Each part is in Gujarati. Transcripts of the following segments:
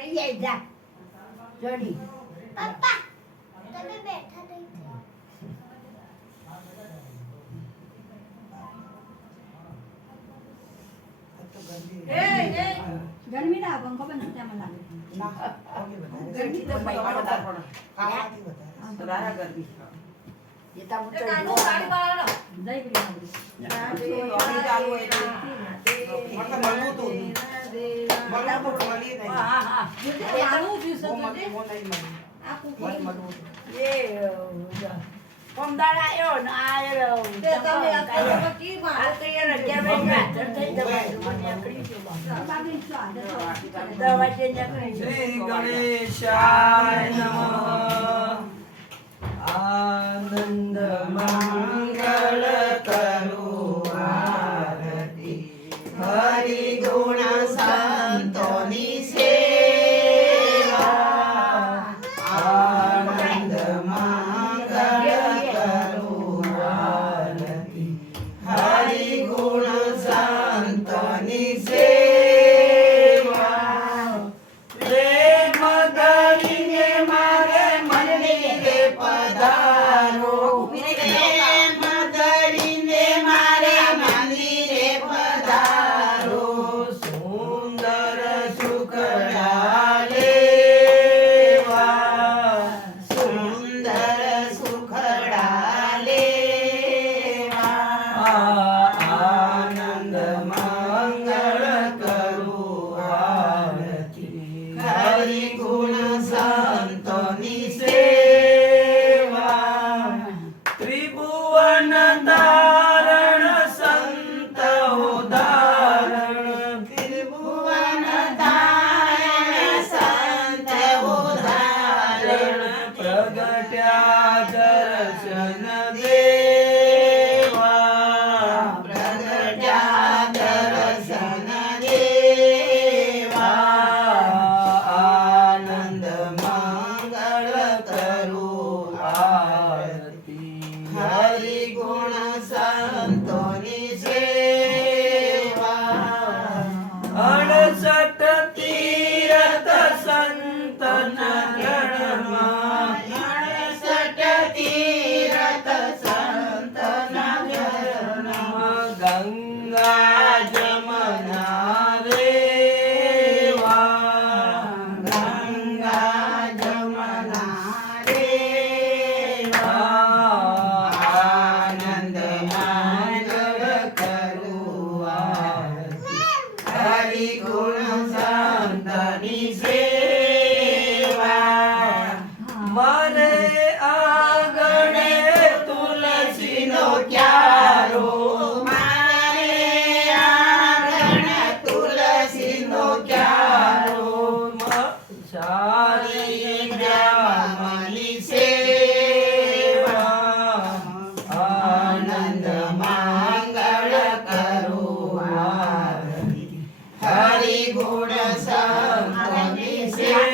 જાય જા જોડી પપ્પા તમે બેઠા નહીં ગરમી ના પંખો બંધ ત્યાં લાગે ગરમી તો ભાઈ વધારે રારા ગરમી એ તા મુતો જઈ પડી ઓડી ચાલુ એટલે મતલબ મળવું તું મળવું તો મળી નહીં હા હા આવું દિવસ બહુ નહીં મળી આ મળવું એ પમદાડા આયો ને આયો તે તમે આ કી માં આ તો યાર અગિયાર વાગ્યા થઈ જવાનું મને આકડી છે બાબી સ્વાદ દવા છે ને શ્રી ગણેશાય નમઃ આનંદ મંગળ કરું આરતી હરિ ગુણ સંતોની સેવા આનંદ મંગળ કરું આરતી હરિ ગુણ સંતોની સેવા પ્રેમ કરીને મારે મંદિરે પધારો પ્રેમ કરીને મારે મંદિરે પધારો સુંદર સુખડા લેવા સુંદર સુખડા લેવા આનંદ મંગળ કરું આરતી હરિ ગુણ સંતોની સેવા ત્રિભુવન ધારણ સંત ઉદાહરણ ત્રિભુવન ધારણ સંત ઉદાહરણ પ્રગટ્યા દર્શન દેવા પ્રગટ્યા દર્શન દેવા આનંદ મંગળ કરું આરતી હરિ ગુણ સંતોની સેવા 68 તીરથ સંતના ગણમાં 68 તીરથ સંતના ગણમાં ગંગા જમના રેવા ગંગા જમના રેવા આનંદ મંગળ કરું આરતી હરિ ગુણ સંતની સેવા મને આંગણે તુલસીનો ક્યારો મારે આંગણે તુલસીનો ક્યારો સારી બ્રાહ્મણી સેવા આનંદ મંગળ કરું આરતી હરિ ગુણ સંતની સેવા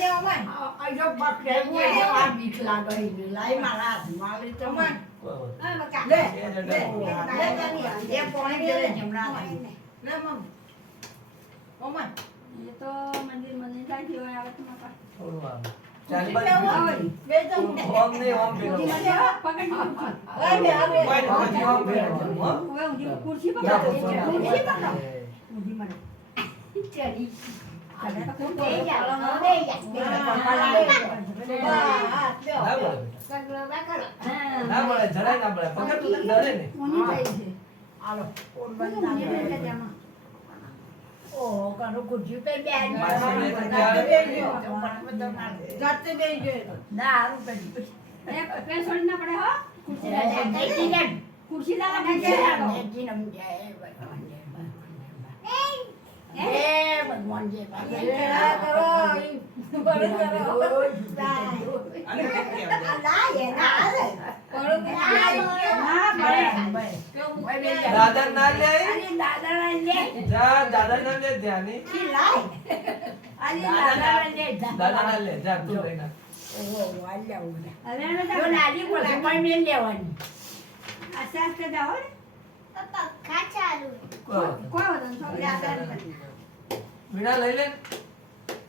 દે અમાર આજો પકડે હું આ બીક લાગે લાઈ મારા હાથમાં આવી તો અમાર હા બકા લે બે લે જણા. લે એ પોણી દે જમણા લે મમ અમાર એ તો મંદિર જાય જેવા આવે તો માપા થોડું આમ. ચાલી બાજુ. બે તો ઓમ ને ઓમ ભેગો. પકડ ઓય બે આવે કોઈ નથી ઓમ ભેગો. હો? હવે ઊંધી ખુરશી યા તો પકડ ચાલો. ખુરશી પકડ એ. ઊંધી મને ચડી આને તો કોણ દે જા બોલે? દે જા પપ્પા લાગે ના પડે બેટા. સગલો બેકર ના પડે, જરાય ના પડે. પકડ તું તને ડરે ને. ઊંધી થઈ છે હાલો કોણ ઊંધી બંધ બેઠા જામાં. ઓહો કનો ખુરશી પે બે માસી બે તો ના જાતે બે ગયો હારું પડી એ પેન છોડી ના પડે હો ખુરશી લાગે. દેખી ને ખુરશી લાગે ઠેકી રાખો. દેખી ને જય ભગવાન જય ભગવાન હે? જય ભગવાન જય એ ભગવાન આ કરો બળ કરો અને કેમ કહેવાય? ના પડે. દાદા ના લે દાદા ના લે જા દાદા ના લે ધ્યાની અલી દાદા ના લે દાદા ના લે જા તું લઈને આવ. ઓહો આલ્યા ઉડા હવે આને તો જો નાલી બોલે પણ મેં લેવાની આસ્તે આસ્તે જાઓ ને. પપ્પા ખા ચાલુ કોઈ વાંધો નહીં, છોકરી આસાન કરી. વીણા લઈ લે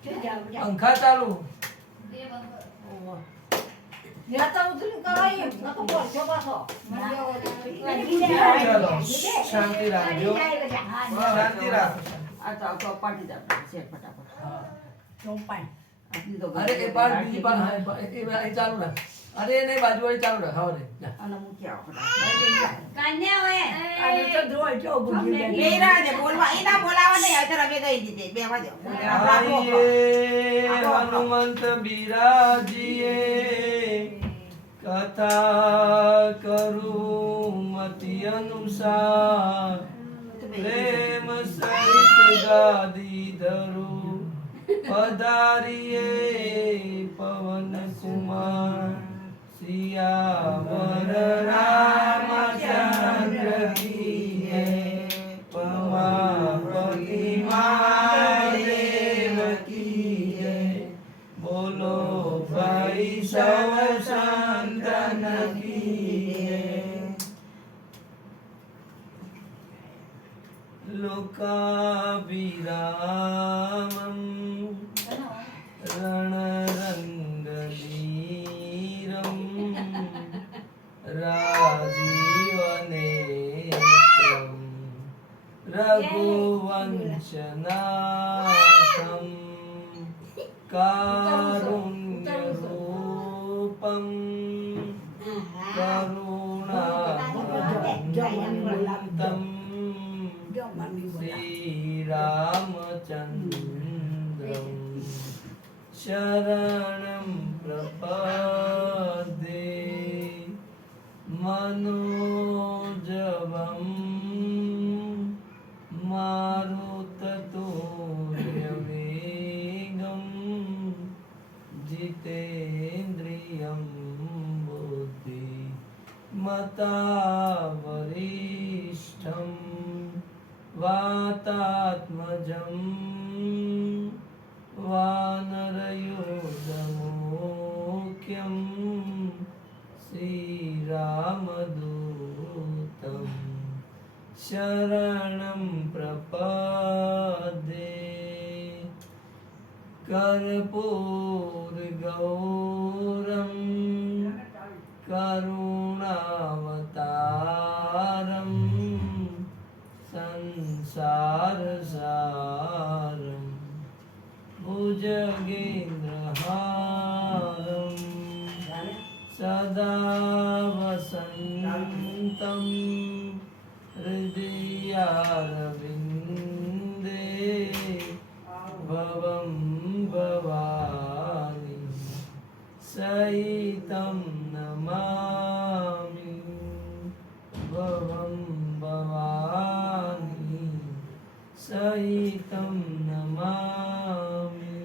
છે જાવ જાવ પંખા ચાલુ. ઓહો યા તો ઉતરી કરાય નકો પડશો પાછો ચાલો શાંતિ રાખજો. શાંતિ રાખ. આ તો પાટી દે છે ફટાફટ હા. ચોપાઈ આટલી તો અરે એ બાર બીજી બાર હા, એ ચાલુ રાખ. અરે એને બાજુ વાળી ચાલુ રાખ. હવે રે જા. આને મૂકી આવો ફટાફટ કન્યા હોય. આ તો જોઈ જો બુજી બેરા ને બોલવા એના બોલાવા નહીં અત્યારે અમે કહી દીધે બે વાજો આઈએ હનુમંત બિરાજીએ કથા કરું મતિ અનુસાર પ્રેમ સહિત ગાદી ધરું પધારીએ પવન કુમાર સિયાવર રામચંદ્ર કી જય પમાપતિ મહાદેવ કી જય બોલો ભાઈ સૌ સંતન કી જય લોકાભિરામમ રણરંગવીરમ રાજીવનેત્રમ રઘુવંશનાથમ કારુણ્યરૂપમ કરુણાવંતમ શ્રીરામચંદ્રમ શરણમ પ્રપદે મનોજવમ મારુતતુલ્યવેગમ જીતેન્દ્રિયમ બુદ્ધિ મતાવરિષ્ઠમ વાતાત્મજમ વાનરયોધમુખ્યમ શ્રીરામદૂતમ શરણમ પ્રપદે કર્પૂરગૌરમ કરુણાવતારમ સંસારસારમ ભુજગેન્દ્રહારમ સદા વસંતમ હૃદયારવિંદે ભવમ ભવાની સહિતમ નમામિ ભવમ ભવાની સહિતમ નમામિ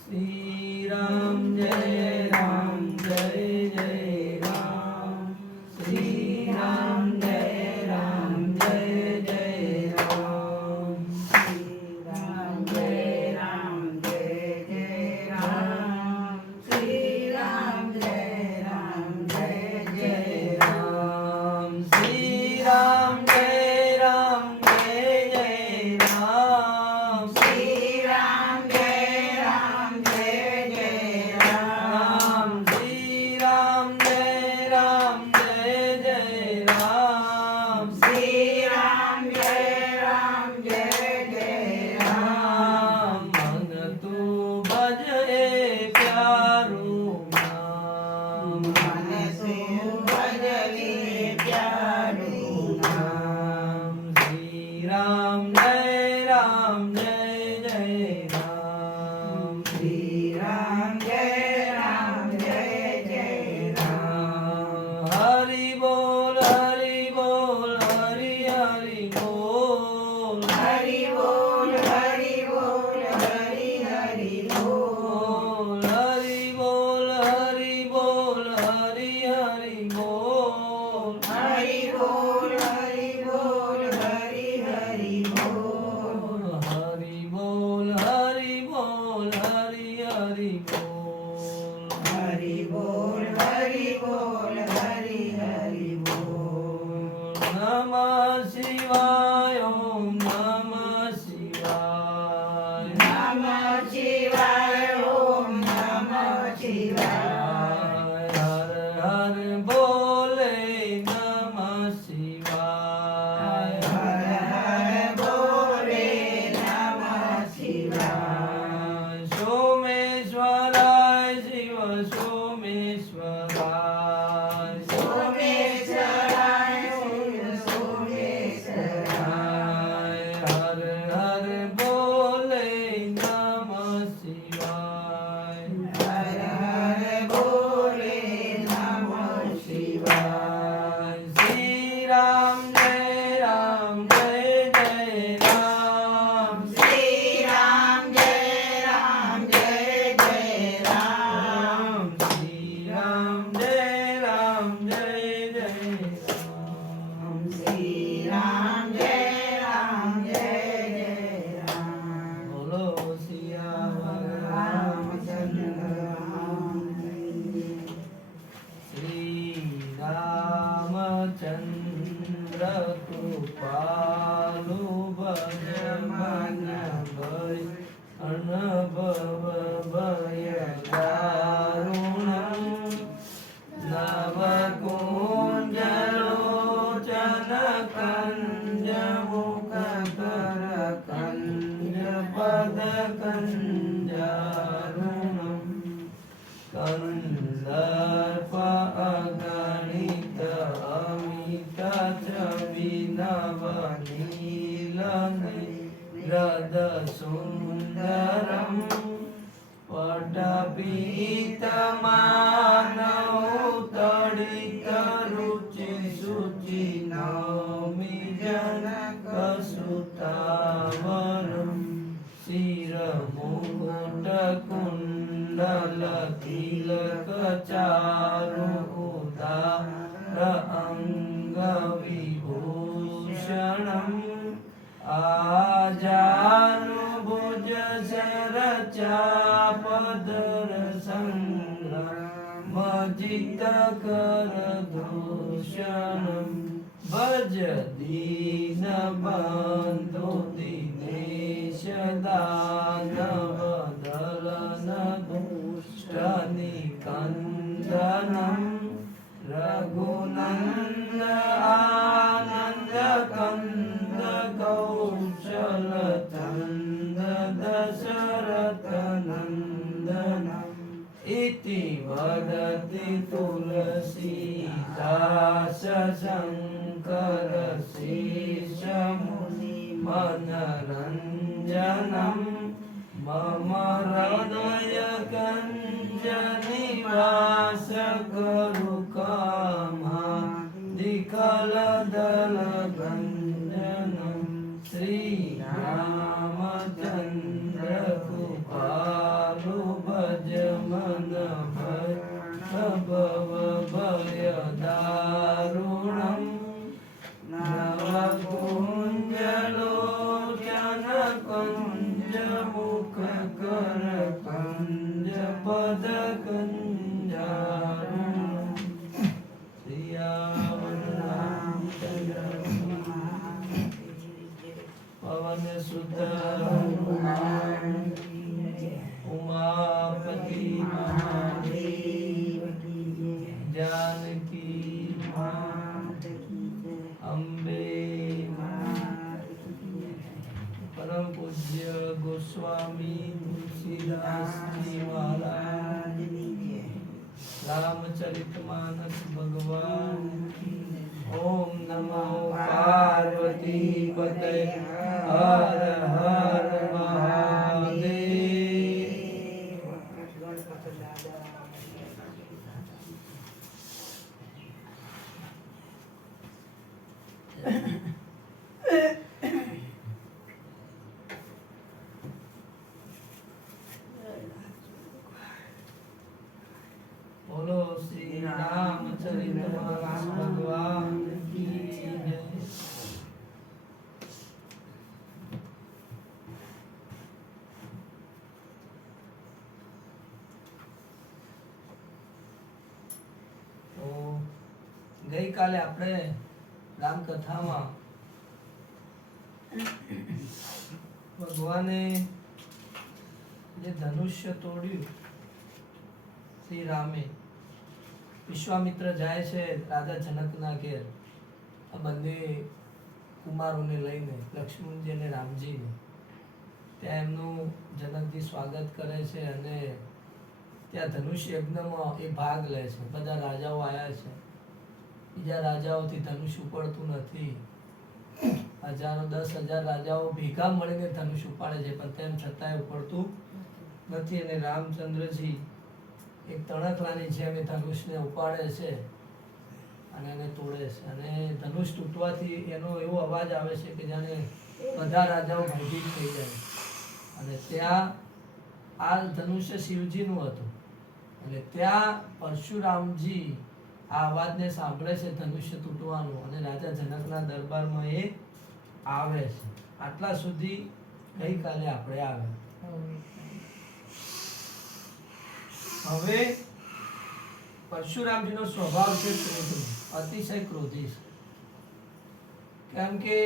શ્રી રામ જય રામ જય જય રામ શ્રી રામ જય રામ જય જય રામ શ્રી રામ જય રામ શિવાય ઓમ નમઃ શિવાય હર હર બોલે નમઃ શિવાય હર હર બોલે નમઃ શિવાય સોમેશ્વરાય શિવ સોમેશ્વરાય સોમેશ્વરાય શિવ સોમેશ્વરાય હર હર બોલે નમઃ શિવાય હર હર બોલે નમઃ શિવાય શ્રી રામ જય રામ જય જય રામ શ્રી રામ જય રામ જય જય રામ શ્રી રામ જય રામ જય જય રામ શ્રી રામ જય રામ જય જય રામ બોલો સિયાવર શ્રી રામચંદ્ર કૃપાલુ ભજ મન ભય અનભવ ભય દારુણમ નવ કુંજ લોચન કંજ મુખ કર કંજ પદ કંજારુણમ કંદર્પ અગણિત અમિત છવિનવ નીલનિ હૃદ સુંદરમ પટપીતમાનૌ તડિત રુચિ શુચિ નૌમિ જનક સુતાવરમ શિરમુકુટ કુંડલ તિલક ચારુ ઉદાર અંગ વિભૂષણમ આજાનુભુજ શર ચાપદર સંગ્રમજિત કર દૂષણમ ભજ દીન બંધુ દિનેશ દાનવ દલન દુષ્ટ નિકંદનમ રઘુનંદ આનંદ કંદ કૌશલ ચંદ દશરથ નંદનમ ઇતિ વદતિ તુલસીદાસ શંકર શેષ મુનિ મનરંજનમ મમ હૃદય કંજ નિવાસ કરું કામા દિખલ દલ ગંજનમ શ્રી રામચંદ્ર કૃપાલુ ભજ મન ભવ ભય દારુણમ નવ કુંજ લોચન કંજ મુખ કર કંજ પદ કંજારુણમ શ્રીયાવર રામચંદ્ર પવન સુત ઉમાપતિ મહાદેવ जानकी अम्बे परम पूज्य गोस्वामी तुलसीदास जी महाराज रामचरितमानस भगवान ओम नमो पार्वती पते हर हर महादेव। बोलो श्री रामचरितमानस भगवान की जय। તો ગઈકાલે આપણે રામકથામાં ભગવાને જે ધનુષ્ય તોડ્યું શ્રી રામે, વિશ્વામિત્ર જાય છે રાજા જનકના ઘેર આ બંને કુમારોને લઈને, લક્ષ્મણજી અને રામજીને. ત્યાં એમનું જનકજી સ્વાગત કરે છે અને ત્યાં ધનુષ યજ્ઞમાં એ ભાગ લે છે. બધા રાજાઓ આવ્યા છે, બીજા રાજાઓથી ધનુષ ઉપડતું નથી. હજારો 10,000 રાજાઓ ભેગા મળીને ધનુષ ઉપાડે છે, પણ તેમ છતાંય ઉપડતું નથી. અને રામચંદ્રજી એક તણખલાની જેમ એ ધનુષને ઉપાડે છે અને એને તોડે છે. અને ધનુષ તૂટવાથી એનો એવો અવાજ આવે છે કે જાણે બધા રાજાઓ ભયભીત થઈ જાય. અને ત્યાં આ ધનુષ્ય શિવજીનું હતું અને ત્યાં પરશુરામજી આ અવાજને સાંભળે છે ધનુષ્ય તૂટવાનું, અને રાજા જનકના દરબારમાં એ આવે છે. આટલા સુધી ગઈકાલે આપણે આવ્યા. હવે પરશુરામજીનો સ્વભાવ છે ક્રોધનો, અતિશય ક્રોધી છે. કેમ કે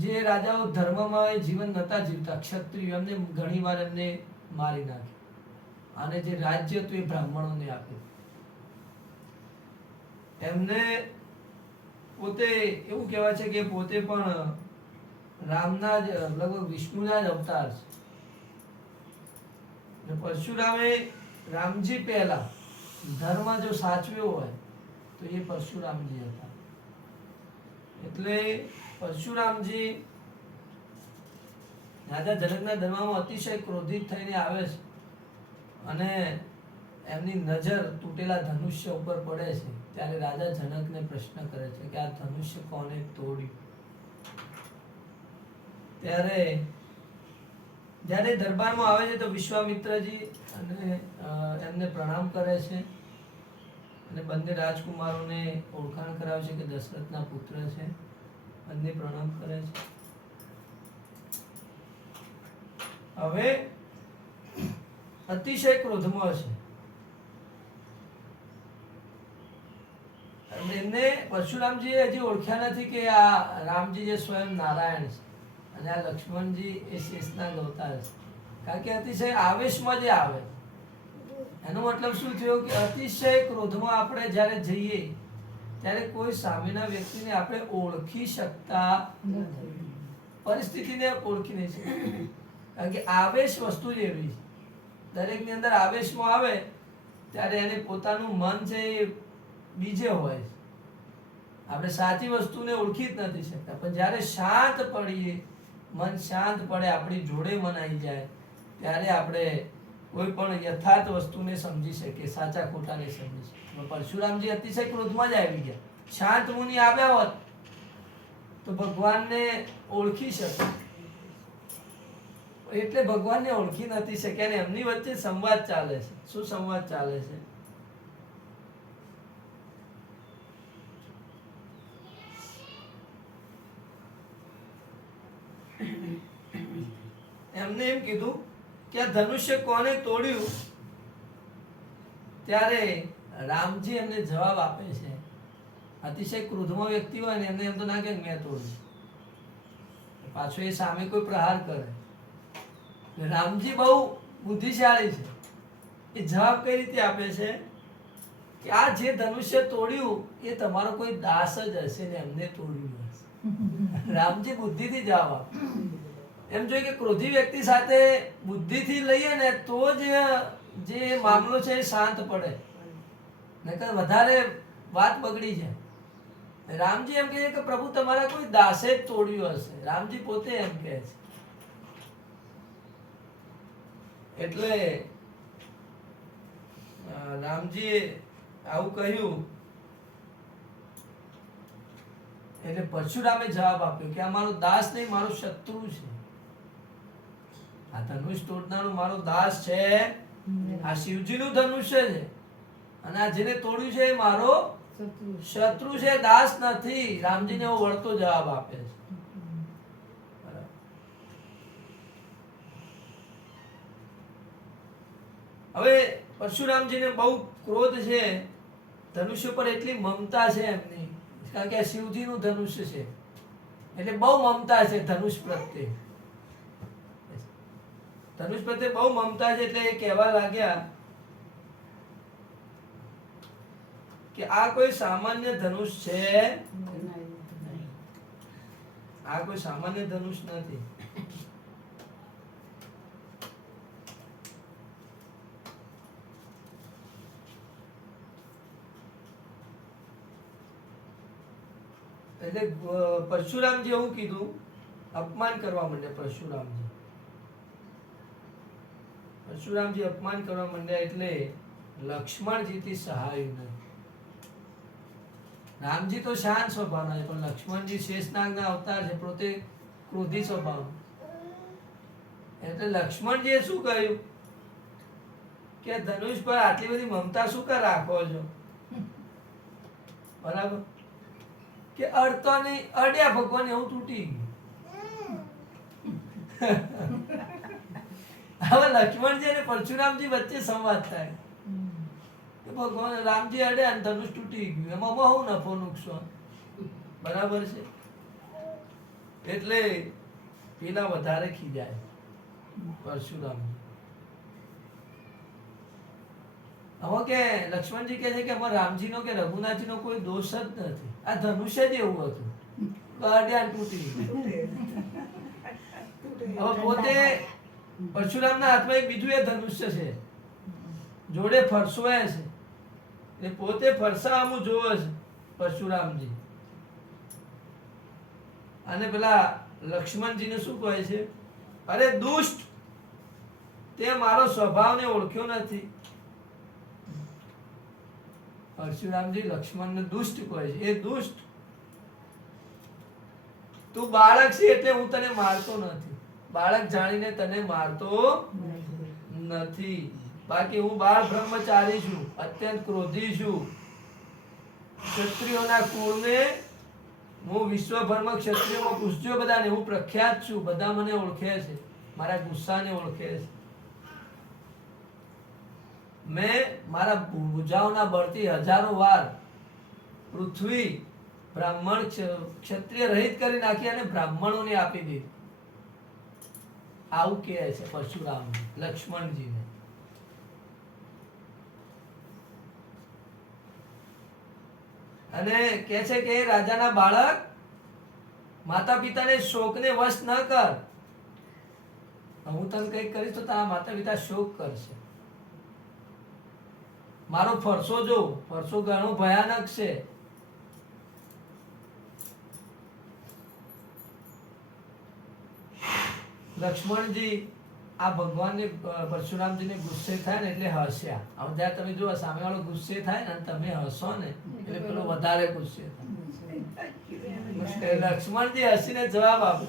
જે રાજાઓ ધર્મમાં જીવન નતા જીવતા, ક્ષત્રિય, એમને ઘણીવાર એમને મારી નાખ્યા. અને જે રાજ્ય હતું એ બ્રાહ્મણોને આપ્યું. એમને પોતે એવું કહેવાય છે કે પોતે પણ રામના જ લગભગ વિષ્ણુના જ અવતાર છે. અને પરશુરામે રામજી પહેલા ધર્મ જો સાચવ્યો હોય તો એ પરશુરામજી હતા. એટલે પરશુરામજી રાજા જનકના દરબારમાં અતિશય ક્રોધિત થઈને આવે છે અને એમની નજર તૂટેલા ધનુષ્ય ઉપર પડે છે. ત્યારે રાજા જનકને પ્રશ્ન કરે છે કે આ ધનુષ્ય કોને તોડ્યું? ત્યારે જ્યારે દરબારમાં આવે છે તો વિશ્વામિત્રજી અને એમને પ્રણામ કરે છે અને બંને રાજકુમારોને ઓળખાણ કરાવે છે કે દશરથના પુત્ર છે. બંને પ્રણામ કરે છે. હવે અતિશય ક્રોધમાં છે. એમને પરશુરામજી હજી ઓળખ્યા નથી કે આ રામજી જે સ્વયં નારાયણ છે અને આ લક્ષ્મણજી એ શેષના અવતાર છે. કારણ કે અતિશય આવેશમાં જે આવે, એનો મતલબ શું થયો કે અતિશય ક્રોધમાં આપણે જ્યારે જઈએ ત્યારે કોઈ સામેના વ્યક્તિને આપણે ઓળખી શકતા પરિસ્થિતિને ઓળખી નહીં શકતા. કારણ કે આવેશ વસ્તુ જ એવી છે, દરેકની અંદર આવેશમાં આવે ત્યારે એને પોતાનું મન છે એ બીજે હોય છે. આપણે સાચી વસ્તુને ઓળખી જ નથી શકતા. પણ જ્યારે શાંત પડીએ, મન શાંત પડે, આપણી જોડે મન આવી જાય, ત્યારે આપણે કોઈ પણ યથાર્થ વસ્તુને સમજી શકીએ, સાચા ખોટાને સમજી શકીએ. પરશુરામજી અતિશય ક્રોધમાં જ આવી ગયા. શાંત મુનિ આવ્યા હોત તો ભગવાનને ઓળખી શકે, એટલે ભગવાનને ઓળખી નથી શક્યા. અને એમની વચ્ચે સંવાદ ચાલે છે. શું સંવાદ ચાલે છે? એમને એમ કીધું કે આ ધનુષ્ય કોને તોડ્યું? ત્યારે રામજી એમને જવાબ આપે છે. અતિશય ક્રોધમાં વ્યક્તિ હોય ને એમને એમ તો ના કે મેં તોડ્યું, પાછો એ સામે કોઈ પ્રહાર કરે. રામજી બહુ બુદ્ધિશાળી છે. એ જવાબ કઈ રીતે આપે છે કે આ જે ધનુષ્ય તોડ્યું એ તમારો કોઈ દાસ જ હશે ને એમને તોડ્યું હશે. રામજી બુદ્ધિથી જવાબ આપે. એમ જોઈએ કે ક્રોધી વ્યક્તિ સાથે બુદ્ધિથી લઈએ ને તો જ જે મામલો છે એ શાંત પડે, નહીંતર વધારે વાત બગડી જાય. રામજી એમ કહે કે પ્રભુ તમારા કોઈ દાસે જ તોડ્યું હશે. રામજી પોતે એમ કહે છે. એટલે રામજીએ આવું કહ્યું એટલે પરશુરામે જવાબ આપ્યો કે આ મારો દાસ નહીં, મારો શત્રુ છે. આ ધનુષ તોડનારો મારો દાસ છે. આ શિવજીનું ધનુષ્ય છે અને આ જેને તોડ્યું છે એ મારો શત્રુ છે, દાસ નથી. રામજીને એવો વળતો જવાબ આપે છે. હવે પરશુરામજીને બહુ ક્રોધ છે, ધનુષ્ય પર એટલી મમતા છે એમની, કારણ કે આ શિવજીનું ધનુષ્ય છે એટલે બહુ મમતા છે ધનુષ પ્રત્યે. ધનુષ પ્રત્યે બહુ મમતા છે એટલે એ કહેવા લાગ્યા કે આ કોઈ સામાન્ય ધનુષ છે, આ કોઈ સામાન્ય ધનુષ નથી. એટલે પરશુરામજી એવું કીધું, અપમાન કરવા માંડ્યા પરશુરામજી અપમાન કરવા માંડ્યા એટલે લક્ષ્મણજીથી સહાય નહીં. રામજી તો શાંત સ્વભાવના છે, પણ લક્ષ્મણજી શેષનાગના અવતાર છે, પોતે ક્રોધી સ્વભાવ. એટલે લક્ષ્મણજીએ શું કહ્યું કે ધનુષ પર આટલી બધી મમતા શું કર રાખો છો? બરાબર કે અડતો નહીં, અડ્યા ભગવાન એવું તૂટી ગયું. હવે લક્ષ્મણજી અને પરશુરામજી વચ્ચે સંવાદ થાય. ભગવાન રામજી અડે અને ધનુષ તૂટી ગયું, એમાં બહુ નફો નુકસાન. બરાબર છે. એટલે પેલા વધારે ખીજાય પરશુરામ. હવે કે લક્ષ્મણજી કહે છે કે અમારા રામજીનો કે રઘુનાથજીનો કોઈ દોષ જ નથી, આ ધનુષ્ય જ એવું હતું, અડ્યા તૂટી ગયું. હવે પોતે પરશુરામના હાથમાં એક બીજું એ ધનુષ્ય છે, જોડે ફરસોય છે, એ પોતે ફરસામું જોવે છે પરશુરામજી. અને પેલા લક્ષ્મણજીને શું કહે છે, અરે દુષ્ટ, તે મારો સ્વભાવને ઓળખ્યો નથી. પરશુરામજી લક્ષ્મણને દુષ્ટ કહે છે, એ દુષ્ટ, તું બાળક છે એટલે હું તને મારતો નથી, બાળક જાણીને તને મારતો નથી, બાકી હું બાળ બ્રહ્મચારી છું, અત્યંત ક્રોધી છું. ક્ષત્રિયોના કુળને હું વિશ્વભરમાં ક્ષત્રિયોમાં પૂછજો બધાને, હું પ્રખ્યાત છું, બધા મને ઓળખે છે, મારા ગુસ્સાને ઓળખે છે. મેં મારા ભુજાઓના બળથી હજારો વાર પૃથ્વી બ્રાહ્મણ ક્ષત્રિય રહિત કરી નાખી અને બ્રાહ્મણોને આપી દીધી. આવું કહે છે પરશુરામ લક્ષ્મણજીને. અને કહે છે કે રાજાના બાળક, માતા પિતાને શોકને વશ ન કર. હું તને કંઈક કરીશ તો તારા માતા પિતા શોક કરશે. મારો ફરસો જો, ફરસો ઘણો ભયાનક છે. લક્ષ્મણજી આ ભગવાનને પરશુરામજીને ગુસ્સે થાય ને એટલે હસ્યા. હવે જ્યારે તમે જો સામે વાળો ગુસ્સે થાય ને તમે હસો ને એટલે પેલો વધારે ગુસ્સે થાય. લક્ષ્મણજી હસીને જવાબ આપો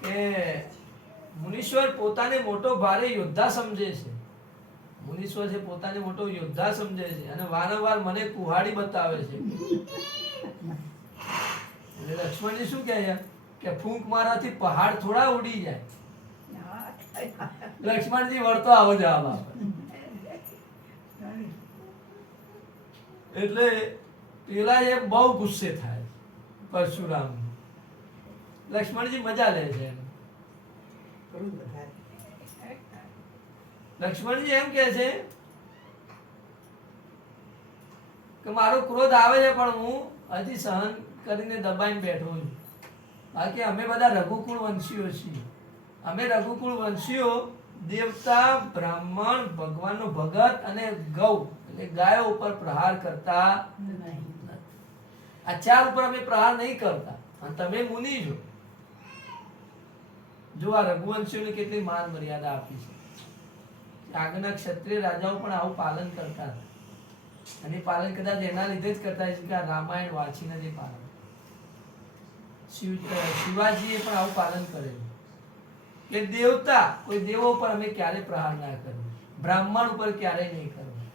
કે મુનીશ્વર પોતાને મોટો ભારે યોદ્ધા સમજે છે. મુનીશ્વર છે પોતાને મોટો યોદ્ધા સમજે છે અને વારંવાર મને કુહાડી બતાવે છે. લક્ષ્મણજી શું કહે કે ફૂંક મારવાથી પહાડ થોડા ઉડી જાય. લક્ષ્મણજી વળતો આવો જવાબ આપે. એટલે પેલા એ બહુ ગુસ્સે થાય પરશુરામ. લક્ષ્મણજી મજા લે છે. લક્ષ્મણજી એમ કે છે કે મારો ક્રોધ આવે છે પણ હું હજી સહન કરીને દબાઈને બેઠો છું. બાકી અમે બધા રઘુકુળ વંશીઓ છીએ. અમે રઘુકુળ વંશીઓ દેવતા, બ્રાહ્મણ, ભગવાનનો ભગત અને ગૌ એટલે ગાયો ઉપર પ્રહાર કરતા નથી. આ ચાર ઉપર અમે પ્રહાર નહીં કરતા. અને તમે મુનિ છો. જો આ રઘુવંશીઓને કેટલી માન મર્યાદા આપી છે. આગળના ક્ષત્રિય રાજાઓ પણ આવું પાલન કરતા હતા. અને પાલન કદાચ એના લીધે જ કરતા છે કે આ રામાયણ વાંચીને જે પાલન. શિવાજીએ પણ આવું પાલન કરેલું કે દેવતા, કોઈ દેવો પર અમે ક્યારે પ્રહાર ના કરવું, બ્રાહ્મણ ઉપર ક્યારેય નહીં કરવું,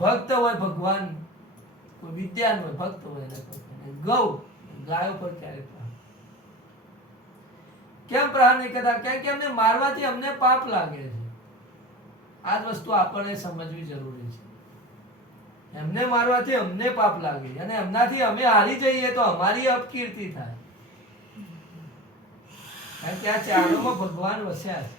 ભક્ત હોય ભગવાન, કોઈ વિદ્યાન હોય ભક્ત હોય એના પર, ગૌ ગાયો પર ક્યારે પ્રહાર. કેમ પ્રહાર નહીં કરતા? કેમ કે અમને મારવાથી અમને પાપ લાગે છે. આ જ વસ્તુ આપણને સમજવી જરૂરી છે. એમને મારવાથી અમને પાપ લાગે અને એમનાથી અમે હારી જઈએ તો અમારી અપકીર્તિ થાય. કારણ કે આ ચારોમાં ભગવાન વસ્યા છે.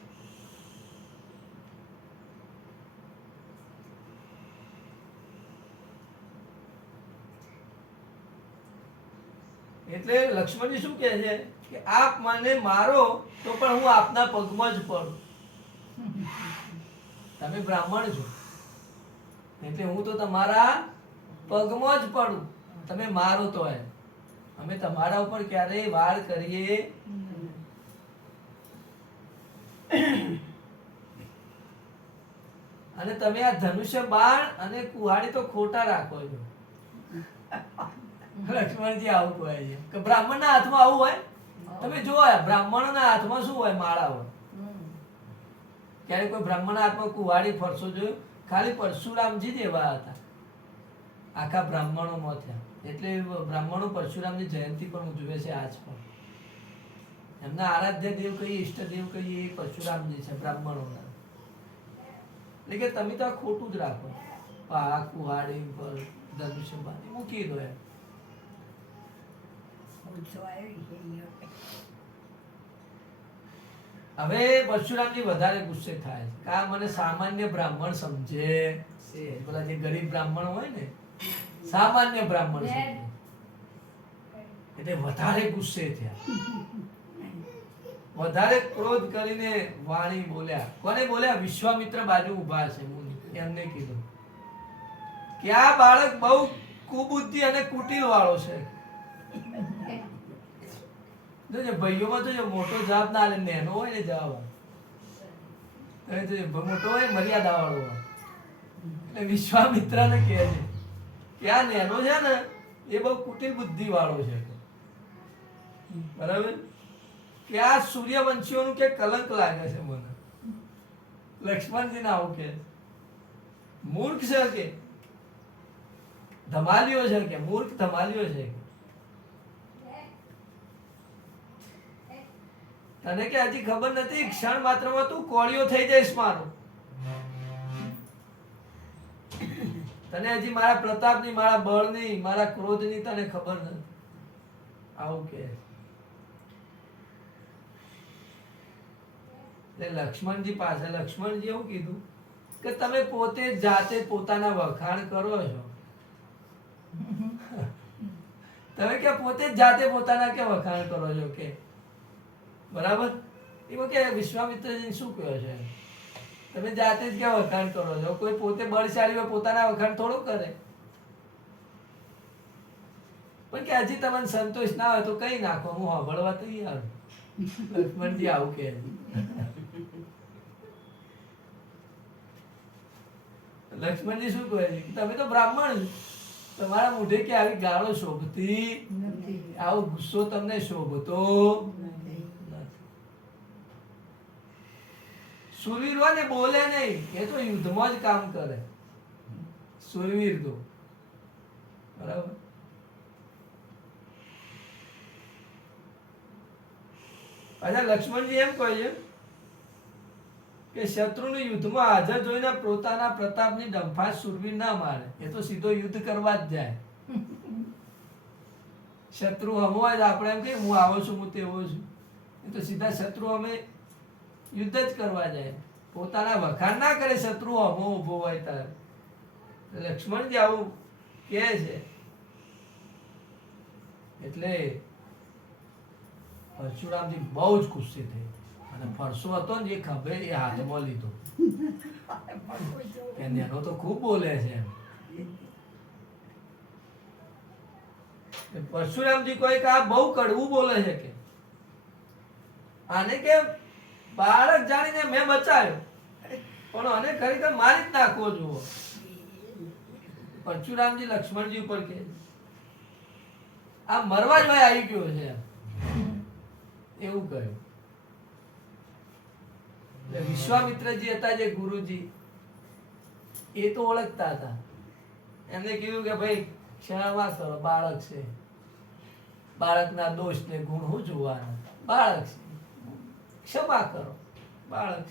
એટલે લક્ષ્મણજી શું કહે છે કે આપ મને મારો તો પણ હું આપના પગમાં જ પડું. તમે બ્રાહ્મણ છો એટલે હું તો તમારા પગમાં જ પડું. તમે મારો તો એમ અમે તમારા ઉપર ક્યારેય વાર કરીએ. અને તમે આ ધનુષ્ય બાણ અને કુહાડી તો ખોટા રાખો છો. લક્ષ્મણજી આવું કહે છે કે બ્રાહ્મણના હાથમાં આવું હોય. તમે જોયા બ્રાહ્મણોના હાથમાં શું હોય? માળા હોય. ક્યારે કોઈ બ્રાહ્મણના હાથમાં કુહાડી ફરસો જોયું? ખાલી પરશુરામજી જ એવા હતા આખા બ્રાહ્મણોમાં થયા. એટલે બ્રાહ્મણો પરશુરામની જયંતિ પણ ઉજવે છે આજ પણ. એમના આરાધ્ય દેવ કહીએ, ઈષ્ટ દેવ કહીએ, એ પરશુરામજી છે બ્રાહ્મણોના. એટલે કે તમે તો આ ખોટું જ રાખો. આ કુહાડી પર ધનુષ્ય બાણ મૂકી દો એમ. હવે પરશુરામજી વધારે ગુસ્સે થાય છે કે આ મને સામાન્ય બ્રાહ્મણ સમજે છે. પેલા જે ગરીબ બ્રાહ્મણ હોય ને, સામાન્ય બ્રાહ્મણ સમજે એટલે વધારે ગુસ્સે થયા. વધારે ક્રોધ કરીને વાણી બોલ્યા. કોને બોલ્યા? વિશ્વામિત્ર બાજુ ઉભા છે મુનિ. એમને કીધું કે આ બાળક બહુ કુબુદ્ધિ અને કુટિલ વાળો છે. જોજે ભાઈઓમાં તો મોટો જવાબ ના લે, નેનો હોય ને જવાબ મોટો હોય મર્યાદા વાળો હોય. એટલે વિશ્વામિત્રને કહે છે કે આ નેનો છે ને એ બહુ કુટિલ બુદ્ધિ વાળો છે. બરાબર કે આ સૂર્યવંશીઓનું કે કલંક લાગે છે મને. લક્ષ્મણજી ને આવું કે મૂર્ખ છે કે ધમાલિયો છે કે મૂર્ખ ધમાલિયો છે. તને કે હજી ખબર નથી ક્ષણ માત્રમાં તું કોળિયો થઈ જઈશ મારો. તને હજી મારા પ્રતાપની, મારા બળની, મારા ક્રોધની તને ખબર નથી. આવું કે લક્ષ્મણજી પાસે લક્ષ્મણજી એવું કીધું કે તમે પોતે જાતે પોતાના વખાણ કરો છો. તમે કે પોતે જ જાતે પોતાના કે વખાણ કરો છો કે બરાબર. એમાં કે વિશ્વામિત્રજી શું કહો છે? તમે જાતે જ ક્યાં વખાણ કરો છો? કોઈ પોતે બળશાળી હોય પોતાના વખાણ થોડું કરે. પણ કે હજી તમને સંતોષ ના હોય તો કઈ નાખો, હું સાંભળવા તૈયાર. લક્ષ્મણજી આવું કે લક્ષ્મણજી શું કહે છે? તમે તો બ્રાહ્મણ, તમારા મોઢે કે આવી ગાળો શોભતી નથી, આવો ગુસ્સો તમને શોભતો નથી. સુરવીર હોય ને બોલે નહીં, એ તો યુદ્ધમાં જ કામ કરે. સુરવીર તો બરાબર. અચ્છા લક્ષ્મણજી એમ કહે છે કે શત્રુને યુદ્ધમાં હાજર જોઈને પોતાના પ્રતાપની ડંફાસ સુરવીર ના મારે. એ તો સીધો યુદ્ધ કરવા જ જાય. શત્રુ હમો જ આપણે એમ કે હું આવો છું, હું તેવો છું. એ તો સીધા શત્રુ અમે યુદ્ધ જ કરવા જાય. પોતાના વખાણ ના કરે શત્રુ હમો ઉભો હોય ત્યારે. લક્ષ્મણજી આવું કહે છે. એટલે પરશુરામજી બહુ જ ખુશી થઈ અને ફરસો હતો ને એ ખભે એ હાથમાં લીધો કે નેનો તો ખૂબ બોલે છે. પરશુરામજી કોઈ કે આ બહુ કડવું બોલે છે કે આને કે બાળક જાણીને મેં બચાવ્યો પણ આને ખરેખર મારી જ નાખવો જુઓ. પરશુરામજી લક્ષ્મણજી ઉપર કે આ મરવા જ ભાઈ આવી ગયો છે એવું કહ્યું. વિશ્વામિત્રજી હતા જે ગુરુજી, એ તો ઓળખતા હતા. એમને કીધું કે ભાઈ ક્ષમા કરો, બાળક છે, બાળકના દોષ ને ગુણ હું જોવાના, બાળક છે, ક્ષમા કરો, બાળક.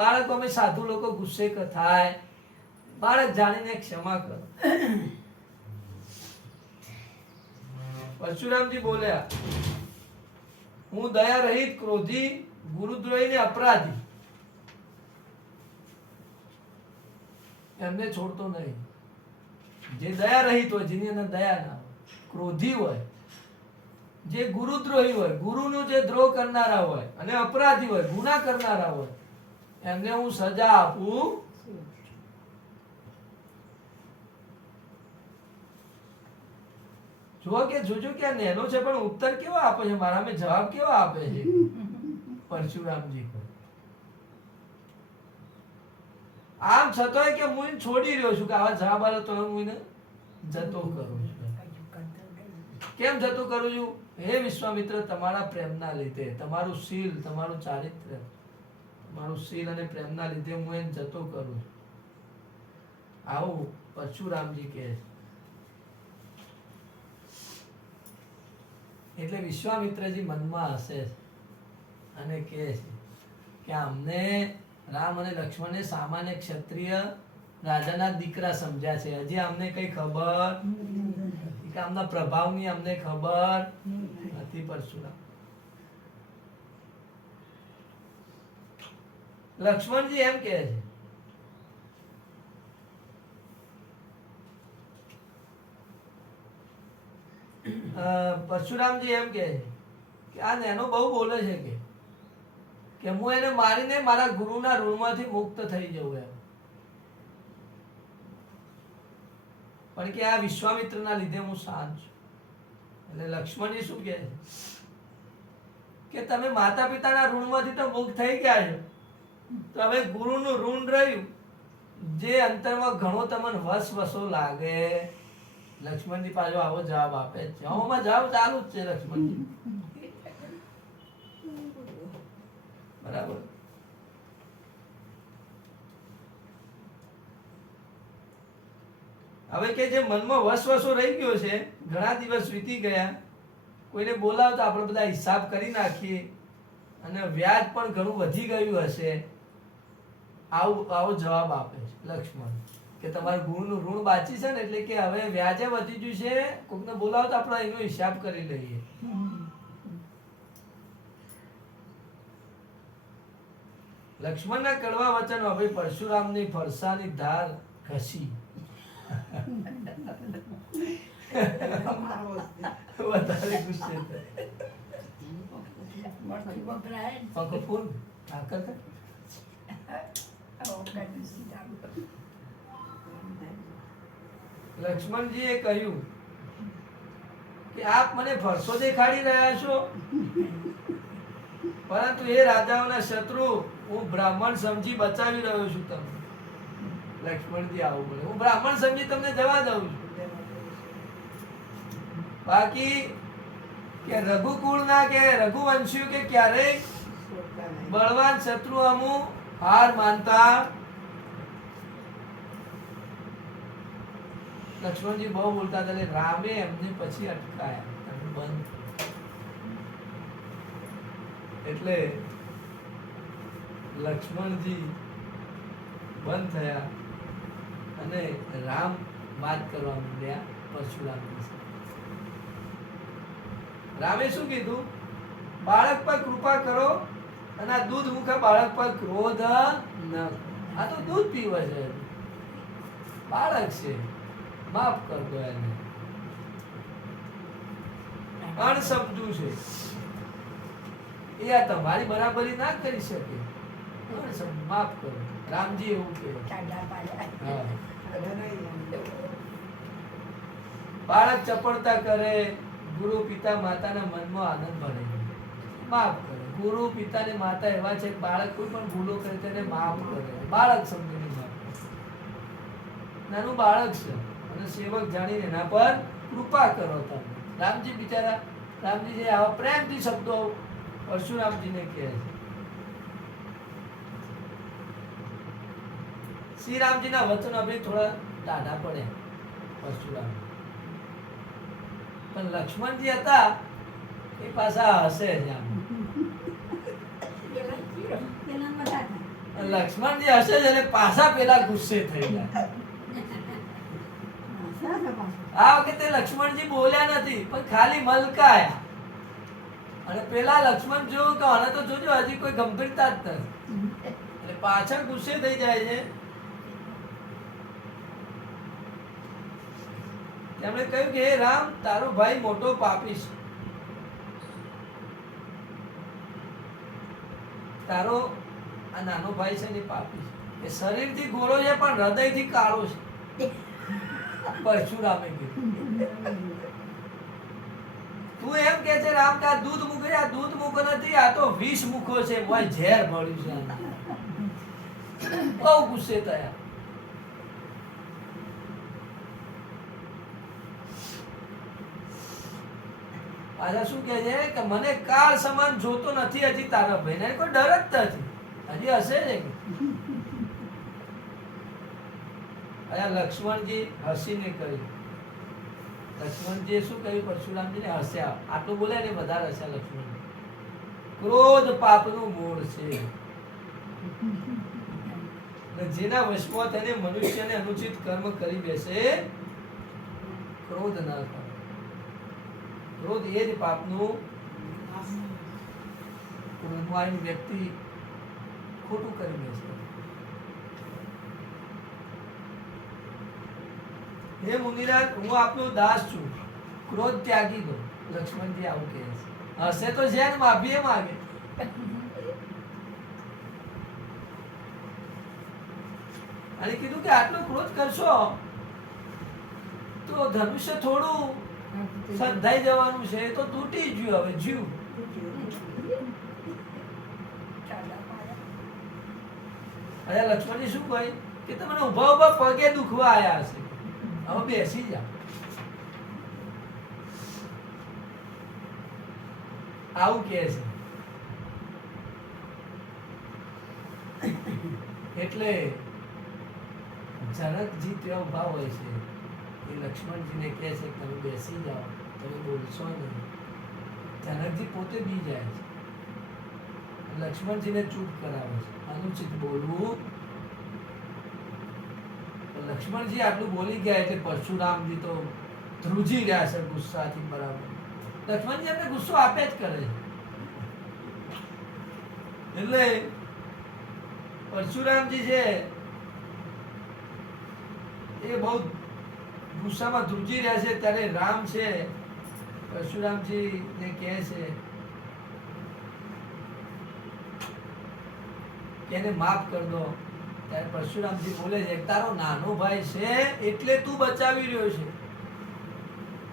બાળકો અમે સાધુ લોકો ગુસ્સે થાય બાળક જાણીને ક્ષમા કરો. પરશુરામજી બોલ્યા, હું દયા રહિત, ક્રોધી, ગુરુદ્રોહી ને અપરાધી એમને છોડતો નહીં. જે દયા રહિત હોય, જેની અંદર દયા ના હોય, ક્રોધી હોય, જે ગુરુદ્રોહી હોય, ગુરુનો જે દ્રોહ કરનારા હોય, અને અપરાધી હોય, ગુનાહ કરનારા હોય, એમને હું સજા આપું. જોજો કે આ નેનો છે પણ ઉત્તર કેવો આપે છે, મારા મેં જવાબ કેવો આપે છે પરશુરામજી. આમ છતાંય કે હું એને છોડી રહ્યો છું કે આવા જવાબ આલો તો હું એને જતો કરું છું. કેમ જતો કરું છું? હે વિશ્વામિત્ર, તમારા પ્રેમના લીધે, તમારું શીલ, તમારું ચારિત્ર્ય, તમારું શીલ અને પ્રેમના લીધે હું એને જતો કરું છું. આવું પરશુરામજી કહે છે. એટલે વિશ્વામિત્રજી મનમાં હસે અને કહે છે કે અમને રામ અને લક્ષ્મણને સામાન્ય ક્ષત્રિય રાજાના દીકરા સમજ્યા છે. હજી અમને કઈ ખબર કે આમના પ્રભાવની અમને ખબર નથી. પરશુરામ લક્ષ્મણજી એમ કહે છે, પરશુરામજી એમ કહે છે કે આ નેનો બહુ બોલે છે કે હું એને મારીને મારા ગુરુના ઋણમાંથી મુક્ત થઈ જવું એમ. પણ કે આ વિશ્વામિત્રના લીધે હું શાંત છું. એટલે લક્ષ્મણજી શું કહે છે કે તમે માતા પિતાના ઋણમાંથી તો મુક્ત થઈ ગયા છો, તો હવે ગુરુનું ઋણ રહ્યું, જે અંતરમાં ઘણો તમને વસવસો લાગે. લક્ષ્મણજી પાછો આવો જવાબ આપે છે. આમાં જવાબ ચાલુ જ છે લક્ષ્મણજી. બરાબર. હવે કે જે મનમાં વસવસો રહી ગયો છે, ઘણા દિવસ વીતી ગયા, કોઈને બોલાવતા આપણે બધા હિસાબ કરી નાખીએ અને વ્યાજ પણ ઘણું વધી ગયું હશે, આવો જવાબ આપે છે લક્ષ્મણ કે તમારું ગુરુનું ઋણ બાકી છે ને, એટલે કે હવે વ્યાજે વધી ગયું છે, કોકને બોલાવતા આપણે એનો હિસાબ કરી લઈએ. લક્ષ્મણના કડવા વચન હવે પરશુરામની ફરસાની ધાર ઘસી વધારે ગુસ્સે પંખો ફૂલ લક્ષ્મણજીએ કહ્યું કે આપ મને ફરસો દેખાડી રહ્યા છો, પરંતુ એ રાજાઓના શત્રુ હું બ્રાહ્મણ સમજી બચાવી રહ્યો છું તમને. લક્ષ્મણજી આવું બોલે, હું બ્રાહ્મણ સમજી તમને જવા દઉં છું. બાકી કે રઘુકુળના કે રઘુવંશીઓ કે ક્યારેય બળવાન શત્રુ અમુ હાર માનતા. લક્ષ્મણજી બહુ બોલતા હતા, રામે એમને પછી અટકાયા, બંધ. એટલે લક્ષ્મણજી બંધ થયા અને રામ વાત કરવા માંડ્યા પરશુરામની સાથે. રામે શું કીધું? બાળક પર કૃપા કરો અને આ દૂધ મુખા બાળક પર ક્રોધ ન કરો. આ તો દૂધ પીવે છે, બાળક છે, માફ કર દો એને. અણસમજુ છે, એ આ તમારી બરાબરી ના કરી શકે, માફ કરો. રામજી એવું કે બાળક ચપળતા કરે, ગુરુ પિતા માતાના મનમાં આનંદ ભરે, માફ કરે. ગુરુ પિતા ને માતા એવા છે, બાળક કોઈ પણ ભૂલો કરે તેને માફ કરે, બાળક સમજીને માફ કરે. નાનું બાળક છે અને સેવક જાણીને એના પર કૃપા કરો તમે. રામજી બિચારા, રામજી જે આવા પ્રેમથી શબ્દો પરશુરામજીને કહે છે. શ્રી રામજીના વચન હવે થોડા ટાઢા પડ્યા પરશુરામ, પણ લક્ષ્મણજી હતા એ પાછા હસે જ. લક્ષ્મણજી હસે છે એટલે પાછા પેલા ગુસ્સે થઈ ગયા. આ વખતે લક્ષ્મણજી બોલ્યા નથી પણ ખાલી મલકાયા. અને પેલા લક્ષ્મણ જોયું કે આને તો જોજો હજી કોઈ ગંભીરતા જ નથી, એટલે પાછળ ગુસ્સે થઈ જાય છે. તેમણે કહ્યું કે હે રામ, તારો ભાઈ મોટો પાપી છે. તારો આ નાનો ભાઈ છે ને પાપી છે. એ શરીરથી ગોરો છે પણ હૃદયથી કાળો છે. પરશુરામે કીધું. તું એમ કે છે રામ કે આ દૂધ મૂકે છે, આ દૂધ મૂકો નથી, આ તો વિષ મૂકો છે, મોય ઝેર ભળ્યું છે. બહુ ગુસ્સે થયા. પાછા શું કહે છે કે મને કાળ સમાન જોતો નથી હજી તારા ભાઈને, કોઈ ડર જ નથી, હજી હશે ને. અહીંયા લક્ષ્મણજી હસીને કહ્યું. લક્ષ્મણજીએ શું કહ્યું? પરશુરામજીને હસ્યા. આટલું બોલે ને બધા હસ્યા લક્ષ્મણજી. ક્રોધ પાપનું મૂળ છે, જેના વશમાં થઈને મનુષ્યને અનુચિત કર્મ કરી બેસે, ક્રોધ ન કરે. ક્રોધ એ જ પાપનું. ક્રોધમાં વ્યક્તિ ખોટું કરી બેસે. હે મુનિરાજ, હું આપનો દાસ છું, ક્રોધ ત્યાગી દો. લક્ષ્મણજી આવું કહે છે. હશે તો છે ને માફી માગે. અને કીધું કે આટલો ક્રોધ કરશો તો ધનુષ્ય થોડું સંધાઈ જવાનું છે, તો તૂટી ગયું. હવે જીવ અરે લક્ષ્મણજી શું કહે કે તમને ઉભા ઉભા પગે દુખવા આયા હશે, હવે બેસી જા. આવું કહે છે. એટલે જનકજી ત્યાં ઉભા હોય છે, એ લક્ષ્મણજીને કહે છે તમે બેસી જાઓ, તમે બોલશો નહીં. જનકજી પોતે બી જાય છે, લક્ષ્મણજીને ચૂપ કરાવે છે. અનુચિત બોલવું. લક્ષ્મણજી આટલું બોલી ગયા એટલે પરશુરામજી તો ધ્રુજી રહ્યા છે ગુસ્સાથી. બરાબર, લક્ષ્મણજી એમને ગુસ્સો આપે જ કરે છે. એટલે પરશુરામજી છે એ બહુ ગુસ્સામાં ધ્રુજી રહ્યા છે. ત્યારે રામ છે પરશુરામજી ને કહે છે કે એને માફ કરી દો. ત્યારે પરશુરામજી બોલે છે તારો નાનો ભાઈ છે એટલે તું બચાવી રહ્યો છે.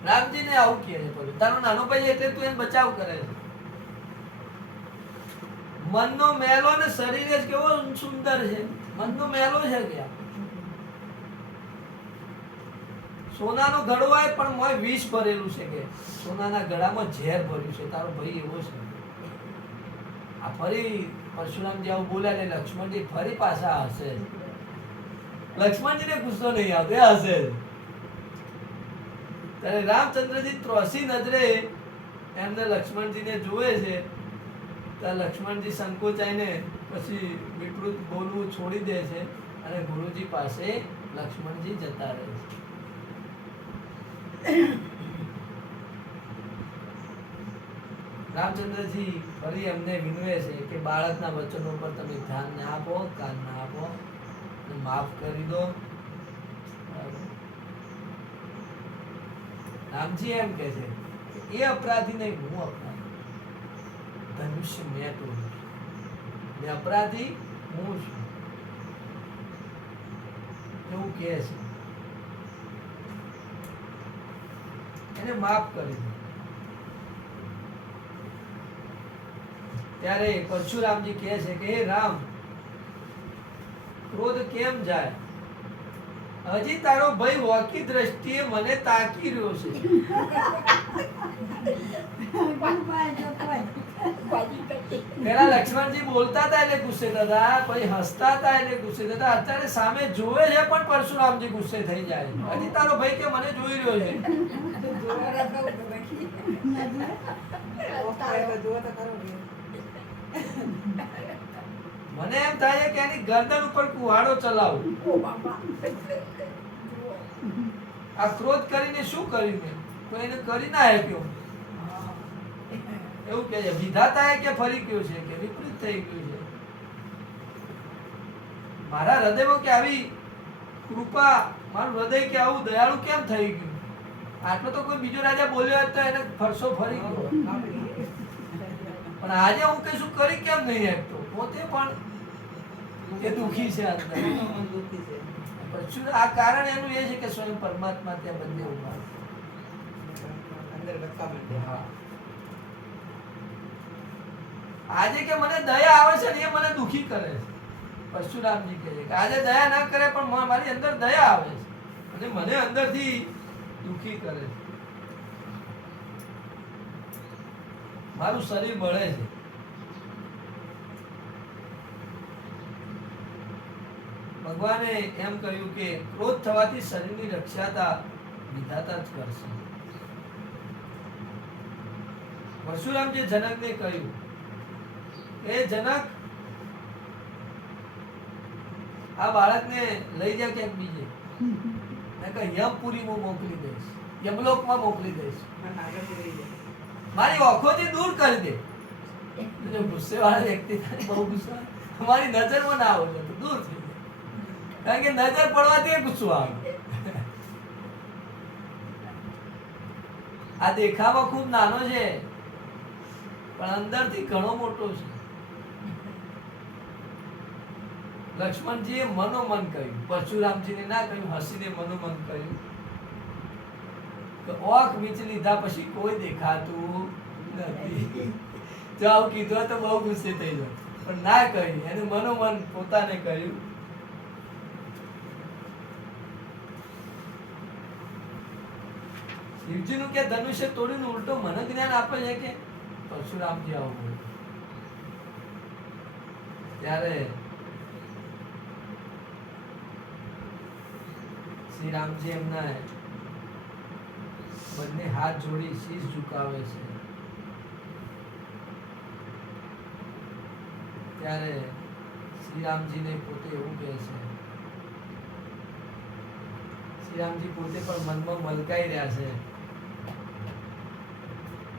રામજીને આવું કહે છે, તારો નાનો ભાઈ એટલે તું એને બચાવ કરે છે. મનનો મેલો ને શરીર જ કેવો સુંદર છે. મનનો મેલો છે કે સોનાનો ઘડો હોય પણ મોય વિષ ભરેલું છે, કે સોનાના ગળામાં ઝેર ભર્યું છે. તારો ભાઈ એવો છે. આ ફરી પરશુરામજી આવું બોલ્યા ને લક્ષ્મણજી ફરી પાછા હશે. લક્ષ્મણજીને ગુસ્સો નહીં આવતો, હશે. ત્યારે રામચંદ્રજી ત્રોસી નજરે એમને લક્ષ્મણજીને જોવે છે. ત્યારે લક્ષ્મણજી સંકોચાઈને પછી વિકૃત બોલવું છોડી દે છે અને ગુરુજી પાસે લક્ષ્મણજી જતા રહે છે. રામચંદ્રજી ફરી એમને વિનવે છે કે બાળકના વચનો પર તમે ધ્યાન ના આપો, કાન ના આપો, માફ કરી દો. રામજી એમ કે છે કે એ અપરાધી નહીં, હું અપરાધી. ધનુષ્ય મેં તોડ્યું, ને અપરાધી હું છું, એવું કહે છે. એને માફ કરી દો. ત્યારે પરશુરામજી કહે છે કે હે રામ, ક્રોધ કેમ જાય? હજી તારો ભાઈ વોકી દ્રષ્ટિએ મને તાકી રહ્યો છે. પેલા લક્ષ્મણજી બોલતા હતા એટલે ગુસ્સે થતા, પછી હસતા હતા એટલે ગુસ્સે થતા. અત્યારે સામે જોવે છે પણ પરશુરામજી ગુસ્સે થઈ જાય. હજી તારો ભાઈ કે મને જોઈ રહ્યો છે. મને એમ થાય કે એની ગરદન ઉપર કુહાડો ચલાવું. આ ક્રોધ કરીને શું કર્યું મેં? તો એને કરી ના આપ્યો. એવું કહે છે. વિધાતાએ કે ફરી ગયું છે કે વિપરીત થઈ ગયું છે. મારા હૃદયમાં કે આવી કૃપા, મારું હૃદય કે આવું દયાળુ કેમ થઈ ગયું? આટલો તો કોઈ બીજો રાજા બોલ્યો હોત તો એને ફરસો ફરી ગયો. પણ આજે હું કશું કરી કેમ નહીં આપતો? પોતે પણ એ દુઃખી છે અંદર. મન દુઃખી છે. પરશુરામ આ કારણ એનું એ છે કે સ્વયં પરમાત્મા ત્યાં બંને ઉભા છે. અંદર લખવા માંડે. હા. આજે કે મને દયા આવે છે ને એ મને દુઃખી કરે છે. પરશુરામજી કહે છે કે આજે દયા ના કરે પણ મારી અંદર દયા આવે છે અને મને અંદરથી દુઃખી કરે છે. મારું શરીર બળે છે. ભગવાને એમ કહ્યું કે ક્રોધ થવાથી શરીરની રક્ષાતા વિધાતા જ કરશે. પરશુરામજી જનકને કહ્યું, એ જનક, આ બાળકને લઈ જા ક્યાંક બીજે. મેં કહ્યું યમપુરી હું મોકલી દઈશ, યમલોકમાં મોકલી દઈશ, આગળથી લઈ જાય. મારી ઓખોથી દૂર કરી દે. જો ગુસ્સે વાળા વ્યક્તિ થાય, બહુ ગુસ્સા, મારી નજરમાં ના આવે તો દૂર થઈ જાય. કારણ કે નજર પડવાથી ગુસ્સો આવે. આ દેખાવા ખૂબ નાનો છે પણ અંદરથી ઘણો મોટો છે. લક્ષ્મણજીએ મનોમન કહ્યું, પરશુરામજીને ના કહ્યું, હસીને મનોમન કહ્યું કે ઓખ વીંચ લીધા પછી કોઈ દેખાતું નથી. જો આવું કીધું તો બહુ ગુસ્સે થઈ જાય પણ ના કહ્યું, એને મનોમન પોતાને કહ્યું. શિવજીનું કે ધનુષ્ય તોડીને ઉલટો મને જ્ઞાન આપે છે કે પરશુરામજી આવું બોલ્યું. ત્યારે શ્રી રામજી એમના બંને હાથ જોડી શીશ ઝુકાવે છે. ત્યારે શ્રી રામજીને પોતે એવું કહે છે, શ્રી રામજી પોતે પણ મનમાં મલકાઈ રહ્યા છે.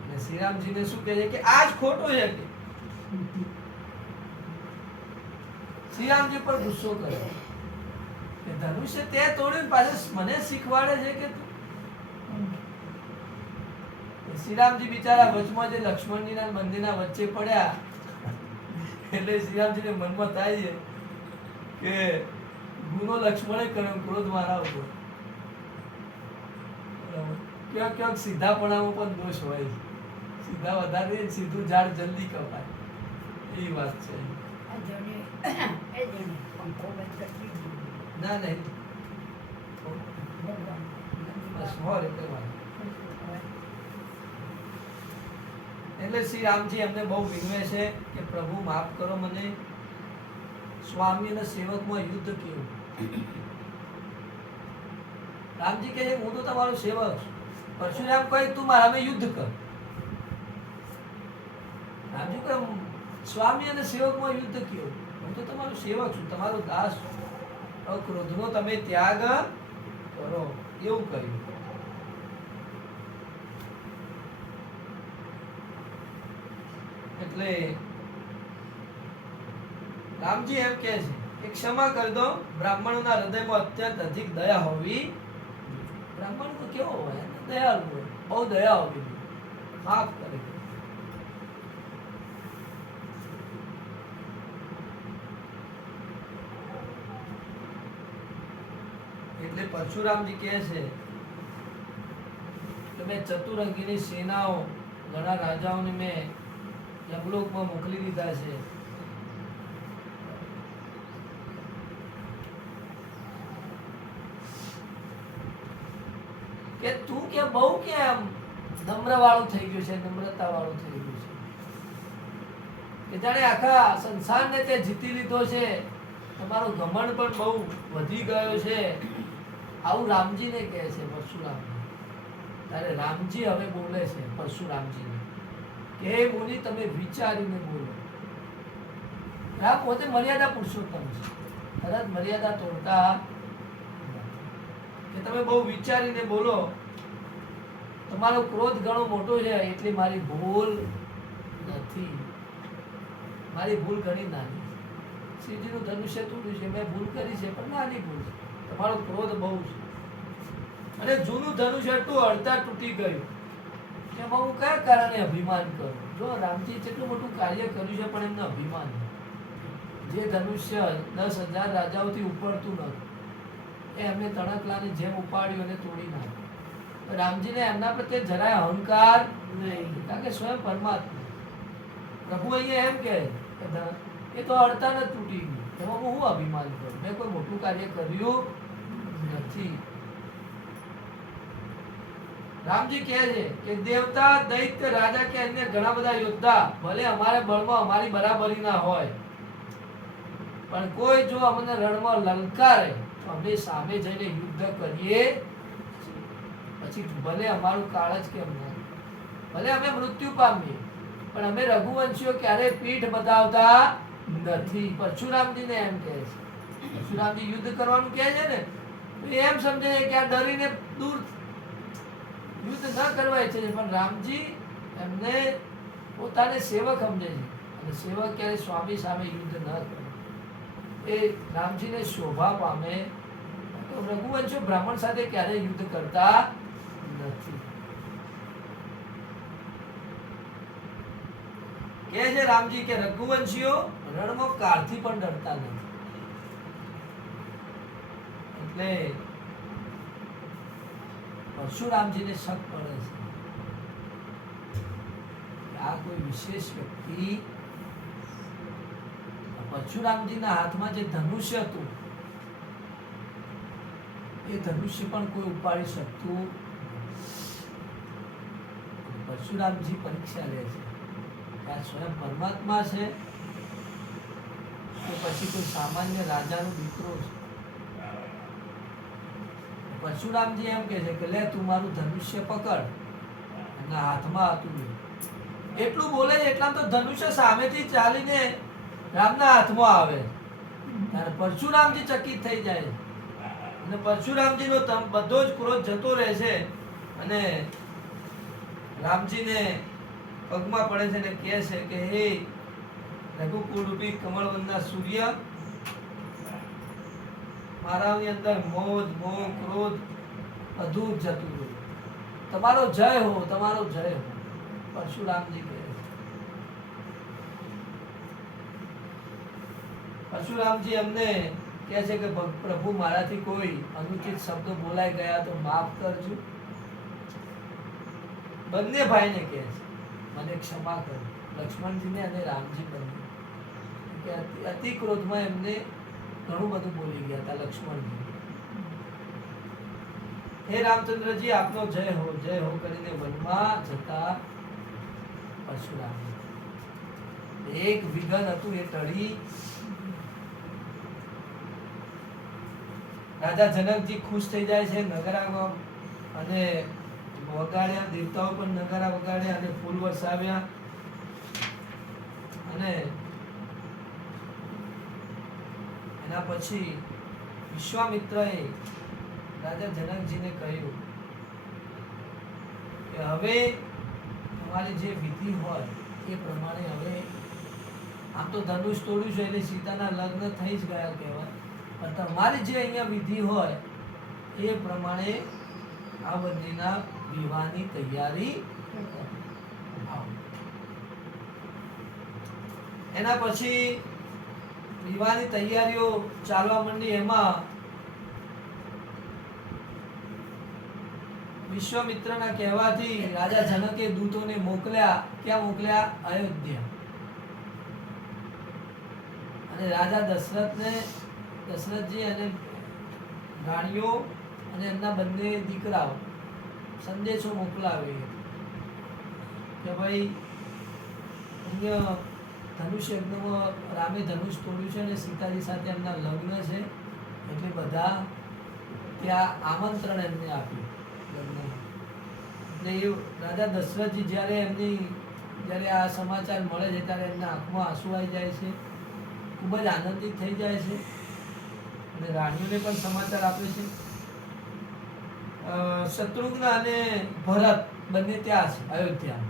અને શ્રી રામજીને શું કહે છે કે આ જ ખોટો છે. શ્રી રામજી પર ગુસ્સો કરે કે ધનુષ્ય તે તોડીને પાછળ મને શીખવાડે છે કે શ્રીરામજી બિચારા વચમાં જે લક્ષ્મણજીના બંનેના વચ્ચે પડ્યા એટલે શ્રીરામજીને મનમાં થાય છે કે ગુનો લક્ષ્મણે કર્યો, ક્રોધ મારા ઉપર. ક્યાંક ક્યાંક સીધાપણામાં પણ દોષ હોય છે. સીધા વધારે સીધું ઝાડ જલ્દી કપાય એ વાત છે. ના નહીં બસ હોર એટલે વાત. એટલે શ્રી રામજી એમને બહુ વિનવે છે કે પ્રભુ માફ કરો મને, સ્વામી અને સેવકમાં યુદ્ધ કેવું. રામજી કહે હું તો તમારો સેવક છું. પરશુરામ કહે તું મારા સામે યુદ્ધ કર. રામજી કહે સ્વામી અને સેવકમાં યુદ્ધ કેવું, હું તો તમારો સેવક છું, તમારો દાસ છું. ક્રોધનો તમે ત્યાગ કરો એવું કહ્યું. એટલે રામજી એમ કહે છે કે ક્ષમા કરી દો, બ્રાહ્મણોના હૃદયમાં અત્યંત અધિક દયા હોવી. બ્રાહ્મણ તો કેવો હોય, દયાળુ હોય, બહુ દયા હોવી, માફ કરે. એટલે પરશુરામજી કહે છે કે મેં ચતુરંગીની સેનાઓ, ઘણા રાજાઓને મેં યમલોકમાં મોકલી દીધા છે. કે તું કે બહુ કે આમ નમ્ર વાળું થઈ ગયું છે, નમ્રતા વાળું થઈ ગયું છે કે જાણે આખા સંસારને તે જીતી લીધો છે. તમારો ઘમંડ પણ બહુ વધી ગયો છે. આવું રામજીને કહે છે પરશુરામ. ત્યારે રામજી હવે બોલે છે પરશુરામજીને કે હે મુનિ તમે વિચારીને બોલો. રામ પોતે મર્યાદા પુરુષોત્તમ છે, કદાચ મર્યાદા તોડતા કે તમે બહુ વિચારીને બોલો, તમારો ક્રોધ ઘણો મોટો છે એટલે મારી ભૂલ નથી, મારી ભૂલ ઘણી નાની. શ્રીજીનું ધનુષ્ય તૂટ્યું છે, મેં ભૂલ કરી છે પણ નાની ભૂલ છે. તમારો ક્રોધ બહુ છે. અને જૂનું ધનુષ્ય હતું અડધા તૂટી ગયું, એમાં હું કયા કારણે અભિમાન કરું? જો રામજી કેટલું મોટું કાર્ય કર્યું છે પણ એમને અભિમાન. જે ધનુષ્ય 10,000 રાજાઓથી ઉપડતું નતું એ એમને તણકલાની જેમ ઉપાડ્યું અને તોડી નાખ્યું. રામજીને એમના પ્રત્યે જરાય અહંકાર નહીં, કારણ કે સ્વયં પરમાત્મા. પ્રભુ અહીંયા એમ કહે એ તો અડતા જ તૂટી ગયું, એમાં હું અભિમાન કરું? મેં કોઈ મોટું કાર્ય કર્યું નથી. રામજી કહે છે કે દેવતા, દૈત્ય, રાજા કે અન્ય ઘણા બધા યોદ્ધા ભલે અમારે બળમાં અમારી બરાબરી ના હોય, પણ કોઈ જો અમને રણમાં લલકારે તો અમે સામે જઈને યુદ્ધ કરીએ, પછી ભલે અમારું કાળ જ કેમ ના, ભલે અમે મૃત્યુ પામીએ, પણ અમે રઘુવંશીઓ ક્યારે પીઠ બતાવતા નથી. પરશુરામજીને એમ કહે છે. પરશુરામજી યુદ્ધ કરવાનું કહે છે ને, તો એમ સમજે કે આ ડરીને દૂર યુદ્ધ ન કરવા ઈચ્છે છે, પણ રામજી એમને પોતાને સેવક સમજે છે, અને સેવક ક્યારે સ્વામી સામે યુદ્ધ ન કરે એ રામજીને શોભા પામે. તો રઘુવંશો બ્રાહ્મણ સાથે ક્યારેય યુદ્ધ કરતા નથી. કહે છે રામજી કે રઘુવંશીઓ રણમાં કાળથી પણ ડરતા નથી. એટલે પરશુરામજીને શક પડે છે કે આ કોઈ વિશેષ વ્યક્તિ. પરશુરામજીના હાથમાં જે ધનુષ્ય હતું એ ધનુષ્ય પણ કોઈ ઉપાડી શકતું. પરશુરામજી પરીક્ષા લે છે કે આ સ્વયં પરમાત્મા છે કે પછી કોઈ સામાન્ય રાજાનો દીકરો છે. પરશુરામજી એમ કહે છે કે લે તું મારું ધનુષ્ય પકડ. એના હાથમાં હતું એટલું બોલે છે એટલામાં તો ધનુષ્ય સામેથી ચાલીને રામના હાથમાં આવે. ત્યારે પરશુરામજી ચકિત થઈ જાય અને પરશુરામજીનો બધો જ ક્રોધ જતો રહે છે અને રામજીને પગમાં પડે છે અને કહે છે કે હે રઘુકુળરૂપી કમળવનના સૂર્ય, મારાની અંદર મોહ ક્રોધ બધું જ જતું રહ્યું. તમારો જય હો, તમારો જય હો. પરશુરામજી કહે છે. પરશુરામજી અમને કહે છે કે પ્રભુ મારાથી કોઈ અનુચિત શબ્દો બોલાઈ ગયા તો માફ કરજો. બંને ભાઈને કહે છે મને ક્ષમા કરો, લક્ષ્મણજીને અને રામજી બંને. કે અતિ ક્રોધમાં એમને ઘણું બધું બોલી ગયા હતા લક્ષ્મણજી. હે રામચંદ્રજી આપનો જય હો કરીને વનમાં જતા પરશુરામ એક વિઘન હતું એ ટળી. રાજા જનકજી ખુશ થઈ જાય છે. નગારા અને વગાડ્યા, દેવતાઓ પણ નગારા વગાડ્યા અને ફૂલ વરસાવ્યા. અને એના પછી વિશ્વામિત્રએ રાજા જનકજીને કહ્યું કે હવે તમારી જે વિધિ હોય એ પ્રમાણે હવે આમ તો ધનુષ તોડ્યું છે એટલે સીતાના લગ્ન થઈ જ ગયા કહેવાય, પણ તમારી જે અહીંયા વિધિ હોય એ પ્રમાણે આ બંનેના વિવાહની તૈયારી. એના પછી વિવાહની તૈયારીઓ ચાલવા માંડી. એમાં વિશ્વામિત્રના કહેવાથી રાજા જનકે દૂતોને મોકલ્યા. ક્યાં મોકલ્યા? અયોધ્યા. અને રાજા દશરથજી અને રાણીઓ અને એમના બંને દીકરાઓ સંદેશો મોકલાવે કે ભાઈ અહીંયા ધનુષ યજ્ઞમાં રામે ધનુષ તોડ્યું છે અને સીતાજી સાથે એમના લગ્ન છે એટલે બધા ત્યાં આમંત્રણ એમને આપ્યું લગ્ન. એટલે એ રાજા દશરથજી જ્યારે આ સમાચાર મળે છે ત્યારે એમના આંખમાં આંસુ આવી જાય છે, ખૂબ જ આનંદિત થઈ જાય છે અને રાણીઓને પણ સમાચાર આપે છે. શત્રુઘ્ન અને ભરત બંને ત્યાં છે અયોધ્યા.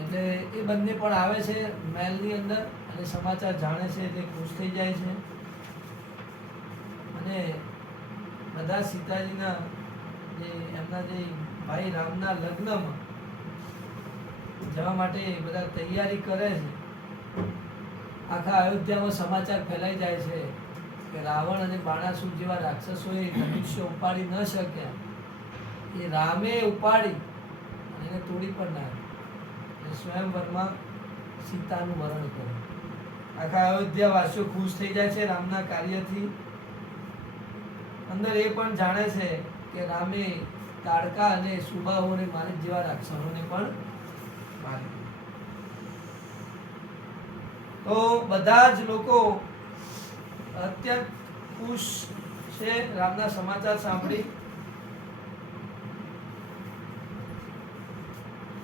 એટલે એ બંને પણ આવે છે મહેલની અંદર અને સમાચાર જાણે છે એટલે ખુશ થઈ જાય છે. અને બધા સીતાજીના એમના જે ભાઈ રામના લગ્નમાં જવા માટે બધા તૈયારી કરે છે. આખા અયોધ્યામાં સમાચાર ફેલાઈ જાય છે કે રાવણ અને બાણાસુર જેવા રાક્ષસોએ ધનુષ્ય ઉપાડી ન શક્યા, એ રામે ઉપાડી અને એને તોડી પણ નાખી. સ્વયંવરમાં સીતાનું વરણ કર્યું. આખા અયોધ્યા વાસીઓ ખુશ થઈ જાય છે રામના કાર્યથી. અંદર એ પણ જાણે છે કે રામે તાડકા અને સુબાહોને મારી જેવા રાક્ષસોને પણ મારી. તો બધા જ લોકો અત્યંત ખુશ છે રામના સમાચાર સાંભળી.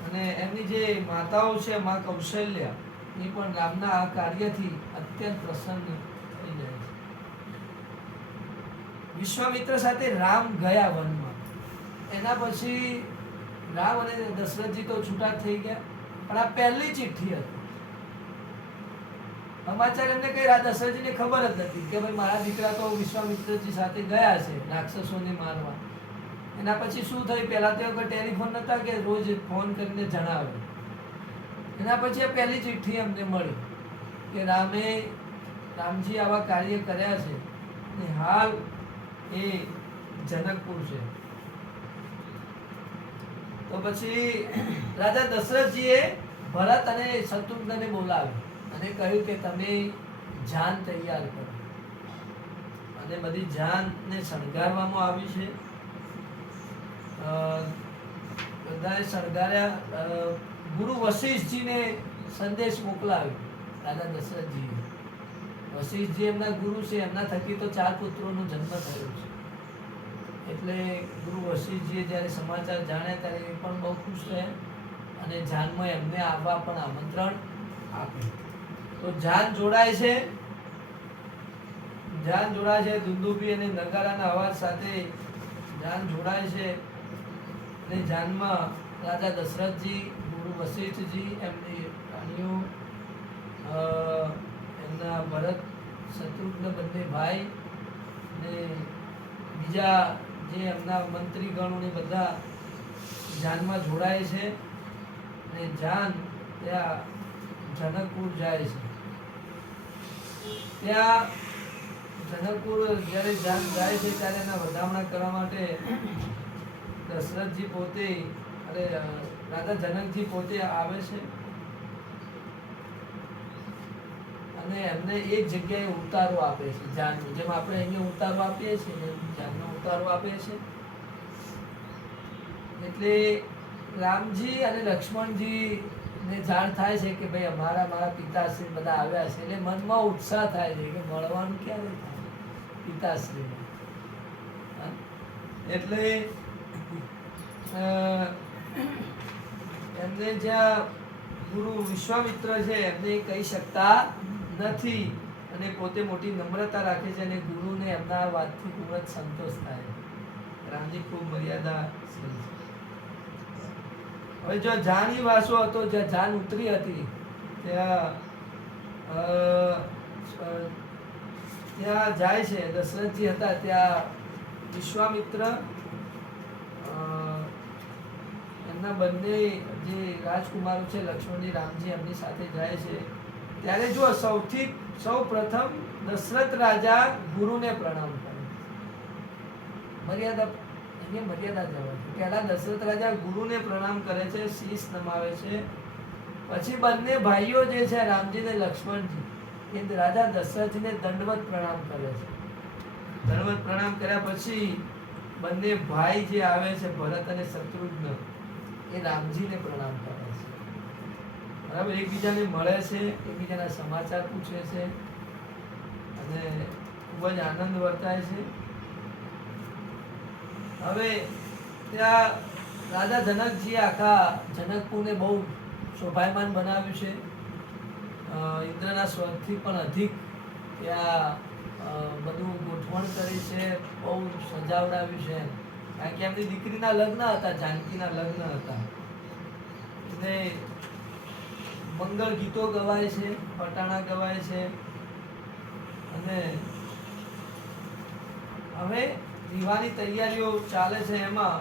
અને એમની જે માતાઓ છે મા કૌશલ્યા એ પણ રામના આ કાર્યથી અત્યંત પ્રસન્ન થઈ જાય છે. વિશ્વામિત્ર સાથે રામ ગયા વનમાં. એના પછી રામ અને દશરથજી તો છૂટા થઈ ગયા, પણ આ પહેલી ચિઠ્ઠી હતી. સમાચાર એમને કઈ દશરથજીને ખબર જ નથી કે ભાઈ મારા દીકરા તો વિશ્વામિત્રજી સાથે ગયા છે રાક્ષસોને મારવા. એના પછી શું થયું, પહેલા તો કોઈ ટેલિફોન નતા કે રોજ ફોન કરીને જણાવે. એના પછી આ પહેલી ચિઠ્ઠી અમને મળી કે રામજી આવા કાર્ય કર્યા છે અને હાલ એ જનકપુર છે. તો પછી રાજા દશરથજીએ ભરત અને શત્રુઘ્નને બોલાવ્યા અને કહ્યું કે તમે જાન તૈયાર કરો. અને બધી જાનને શણગારવામાં આવી છે. બધાએ શણગાર્યા. ગુરુ વશિષ્ઠજીને સંદેશ મોકલાવ્યો રાજા દશરથજીએ. વશિષ્ઠજી એમના ગુરુ છે, એમના થકી તો 4 પુત્રોનો જન્મ થયો છે. એટલે ગુરુ વશિષ્ઠજીએ જ્યારે સમાચાર જાણ્યા ત્યારે એ પણ બહુ ખુશ થયા અને જાનમાં એમને આવવા પણ આમંત્રણ આપ્યું. તો જાન જોડાય છે. દુંદુભી અને નગારાના અવાજ સાથે જાન જોડાય છે. અને જાનમાં રાજા દશરથજી, ગુરુ વશિષ્ઠજી, એમની રાણીઓ, એમના ભરત શત્રુઘ્ન બંને ભાઈ ને બીજા જે એમના મંત્રીગણો ને બધા જાનમાં જોડાય છે. અને જાન ત્યાં જનકપુર જાય છે. ત્યાં જનકપુર જ્યારે જાન જાય છે ત્યારે એના વધામણા કરવા માટે દશરથજી પોતે રાજા જનકજી પોતે આવે છે અને એમને એક જગ્યાએ ઉતારો આપે છે જાનનો. જેમ આપણે અહીંયા ઉતારો આપીએ છીએ જાનનો ઉતારો આપે છે. એટલે રામજી અને લક્ષ્મણજી ને જાણ થાય છે કે ભાઈ મારા પિતાશ્રી બધા આવ્યા છે. એટલે મનમાં ઉત્સાહ થાય છે કે મળવાનું ક્યારે થાય પિતાશ્રી. એટલે એમને જ્યાં ગુરુ વિશ્વામિત્ર છે એમને કહી શકતા નથી અને પોતે મોટી નમ્રતા રાખે છે અને ગુરુને એમના વાતથી ખૂબ જ સંતોષ થાય. રામજી ખૂબ મર્યાદા. હવે જો જાની વાસો હતો, જ્યાં જાન ઉતરી હતી ત્યાં જાય છે. દશરથજી હતા ત્યાં વિશ્વામિત્ર એમના બંને જે રાજકુમારો છે લક્ષ્મણજી, રામજી એમની સાથે જાય છે. ત્યારે જો સૌ પ્રથમ દશરથ રાજા ગુરુને પ્રણામ કરે. મર્યાદા જવા. પહેલા દશરથ રાજા ગુરુને પ્રણામ કરે છે, શીશ નમાવે છે. પછી બંને ભાઈઓ જે છે રામજી ને લક્ષ્મણજી એ રાજા દશરથજીને દંડવત પ્રણામ કરે છે. દંડવત પ્રણામ કર્યા પછી બંને ભાઈ જે આવે છે ભરત અને શત્રુઘ્ન એ રામજીને પ્રણામ કરે છે. બરાબર, એકબીજાને મળે છે, એકબીજાના સમાચાર પૂછે છે અને ખૂબ જ આનંદ વર્તાય છે. હવે ત્યાં રાજા જનકજીએ આખા જનકપુરને બહુ શોભાયમાન બનાવ્યું છે. ઇન્દ્રના સ્વરથી પણ અધિક ત્યાં બધું ગોઠવણ કરી છે, બહુ સજાવડાવ્યું છે કારણ કે એમની દીકરીના લગ્ન હતા, જાનકીના લગ્ન હતા. એટલે મંગળ ગીતો ગવાય છે, પટાણા ગવાય છે. અને હવે વિવાહની તૈયારીઓ ચાલે છે. એમાં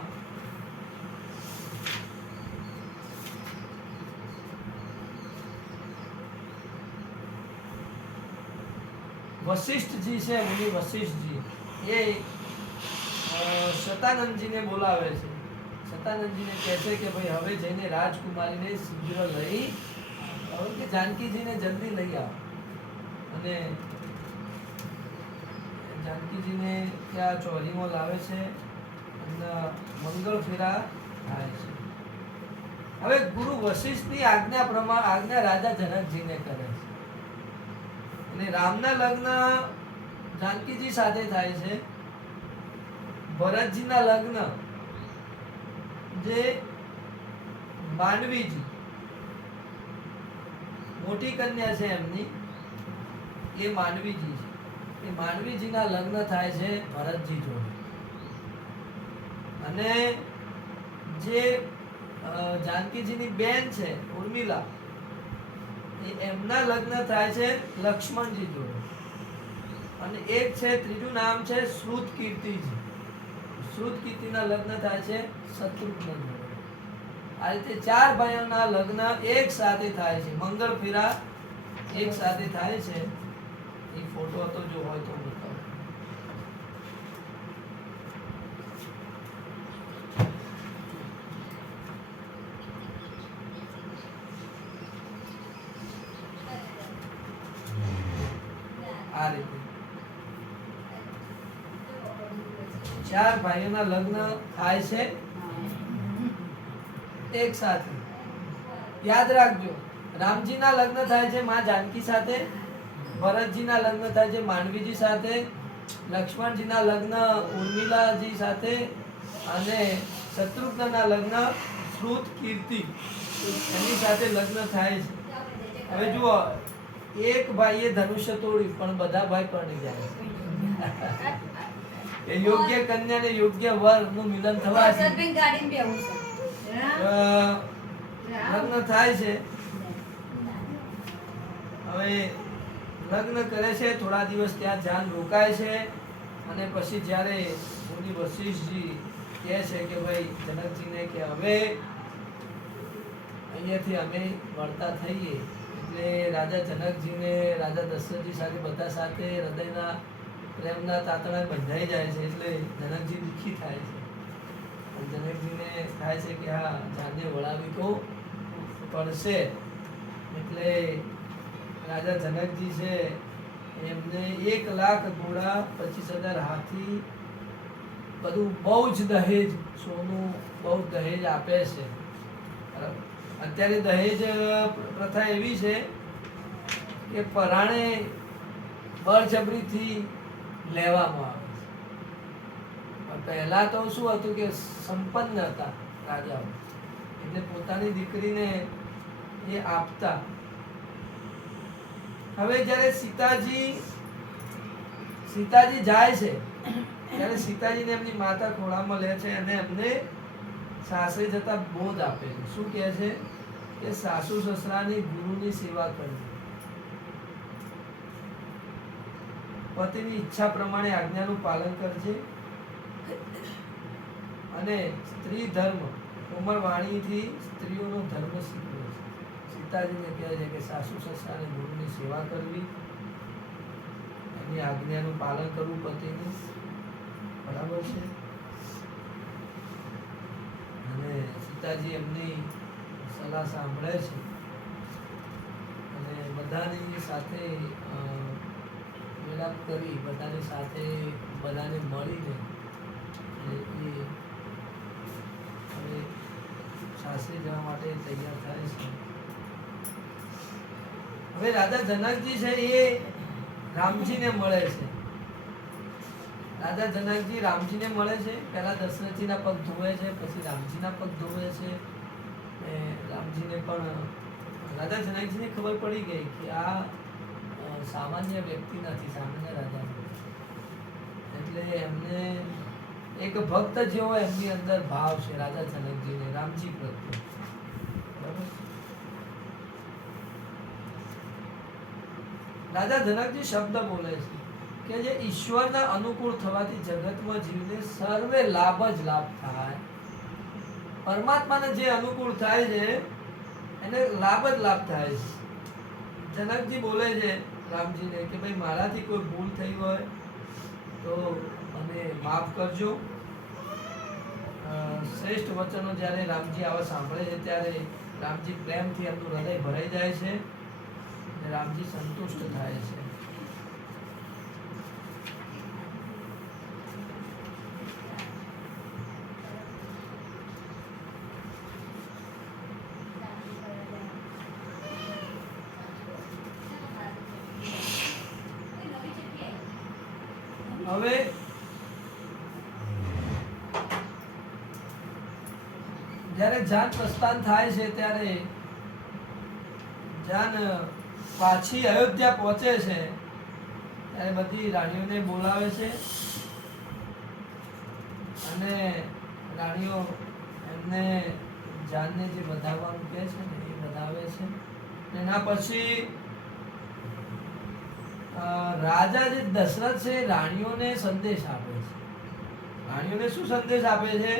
વશિષ્ઠજી છે, મુનિ વશિષ્ઠજી, એ શતાનંદજીને બોલાવે છે. શતાનંદજીને કહે છે કે ભાઈ હવે જઈને રાજકુમારીને શીઘ્ર લઈ આવો, કે જાનકીજીને જલ્દી લઈ આવો. અને જાનકીજીને ત્યાં ચોરીમાં લાવે છે અને મંગળ ફેરા થાય છે. હવે ગુરુ વશિષ્ઠની આજ્ઞા રાજા જનકજીને કરે છે. અને રામના લગ્ન જાનકીજી સાથે થાય છે. ભરતજીના લગ્ન જે માંડવીજી મોટી કન્યા છે એમની, એ માંડવીજી છે. એ માંડવીજીના લગ્ન થાય છે ભરતજી જોડે. અને જે જાનકીજીની બેન છે ઉર્મિલા, એમના લગ્ન થાય છે લક્ષ્મણજી જોડે. અને એક છે ત્રીજું નામ છે શ્રુતકીર્તિજી. શ્રુતકીર્તિના લગ્ન થાય છે શત્રુઘ્ન જોડે. આ રીતે 4 ભાઈઓના લગ્ન એક સાથે થાય છે. મંગળ ફેરા એક સાથે થાય છે. એ ફોટો હતો, જો હોય તો બતાવો. આ રીતે 4 ભાઈઓના લગ્ન થાય છે એક સાથે. યાદ રાખજો, રામજીના લગ્ન થાય છે માં જાનકી સાથે, ભરતજીના લગ્ન થાય છે માંડવીજી સાથે, લક્ષ્મણજીના લગ્ન ઉર્મિલાજી સાથે, અને શત્રુઘ્નના લગ્ન શ્રુતકીર્તિ એની સાથે લગ્ન થાય છે. હવે જુઓ, એક ભાઈએ ધનુષ્ય તોડ્યું પણ બધા ભાઈ પરણી જાય છે. યોગ્ય કન્યા ને યોગ્ય વર નું મિલન થવાથી લગ્ન થાય છે. હવે લગ્ન કરે છે, થોડા દિવસ ત્યાં જાન રોકાય છે. અને પછી જ્યારે મુનિ વશિષ્ઠજી કહે છે કે ભાઈ જનકજીને કે હવે અહીંયાથી અમે વળતા થઈએ, એટલે રાજા જનકજીને રાજા દશરથજી સાથે બધા સાથે હૃદયના પ્રેમના તાતણા બંધાઈ જાય છે. એટલે જનકજી દુઃખી થાય છે. જનકજીને થાય છે કે હા, જાનને વળાવી તો પડશે. એટલે રાજા જનકજી છે એમને 1 લાખ ઘોડા, 25,000 હાથી, બધું બહુ જ દહેજ, સોનું બહુ દહેજ આપે છે. અત્યારે દહેજ પ્રથા એવી છે કે પરાણે બળજબરીથી લેવામાં આવે છે. પણ પહેલા તો શું હતું કે સંપન્ન હતા રાજાઓ, એટલે પોતાની દીકરીને એ આપતા. હવે જ્યારે સીતાજી જાય છે ત્યારે સીતાજીને એમની માતા ખોળામાં લે છે અને એમને સાસરે જતા બોધ આપે છે. શું કહે છે કે સાસુ સસરાની ગુરુની સેવા કરવી, પતિની ઈચ્છા પ્રમાણે આજ્ઞાનું પાલન કરજે, અને સ્ત્રી ધર્મ કોમળ વાણીથી સ્ત્રીઓનો ધર્મ શીખવે છે. સીતાજીને કહે છે કે સાસુ સસરાને ગુરુની સેવા કરવી, એની આજ્ઞાનું પાલન કરવું પતિનું, બરાબર છે. અને સીતાજી એમની સલાહ સાંભળે છે અને બધાની સાથે મેળાપ કરી, બધાની સાથે બધાને મળીને હવે સાસરે જવા માટે તૈયાર થાય છે. હવે રાજા જનકજી છે એ રામજીને મળે છે. રાજા જનકજી રામજીને મળે છે. પહેલા દશરથજીના પગ ધોવે છે, પછી રામજીના પગ ધોવે છે. રામજીને પણ રાજા જનકજીને ખબર પડી ગઈ કે આ સામાન્ય વ્યક્તિ નથી, સામાન્ય રાજા. એટલે એમને એક ભક્ત જેવો એમની અંદર ભાવ છે રાજા જનકજીને રામજી પ્રત્યે. બરાબર? રાજા જનકજી શબ્દ બોલે છે કે જે ઈશ્વરના અનુકૂળ થવાથી જગતમાં જીવને સર્વે લાભ જ લાભ થાય. પરમાત્માને જે અનુકૂળ થાય છે એને લાભ જ લાભ થાય છે. જનકજી બોલે છે રામજીને કે ભાઈ મારાથી કોઈ ભૂલ થઈ હોય તો મને માફ કરજો. શ્રેષ્ઠ વચનો જ્યારે રામજી આવા સાંભળે છે ત્યારે રામજી પ્રેમથી એમનું હૃદય ભરાઈ જાય છે અને રામજી સંતુષ્ટ થાય છે. હવે જ્યારે જાન પ્રસ્થાન થાય છે ત્યારે જાન પાછી અયોધ્યા પહોંચે છે ત્યારે બધી રાણીઓને બોલાવે છે અને રાણીઓ એમને જાનને જે વધાવવાનું કહે છે ને એ વધાવે છે. એના પછી રાજા જે દશરથ છે રાણીઓને સંદેશ આપે છે. રાણીઓને શું સંદેશ આપે છે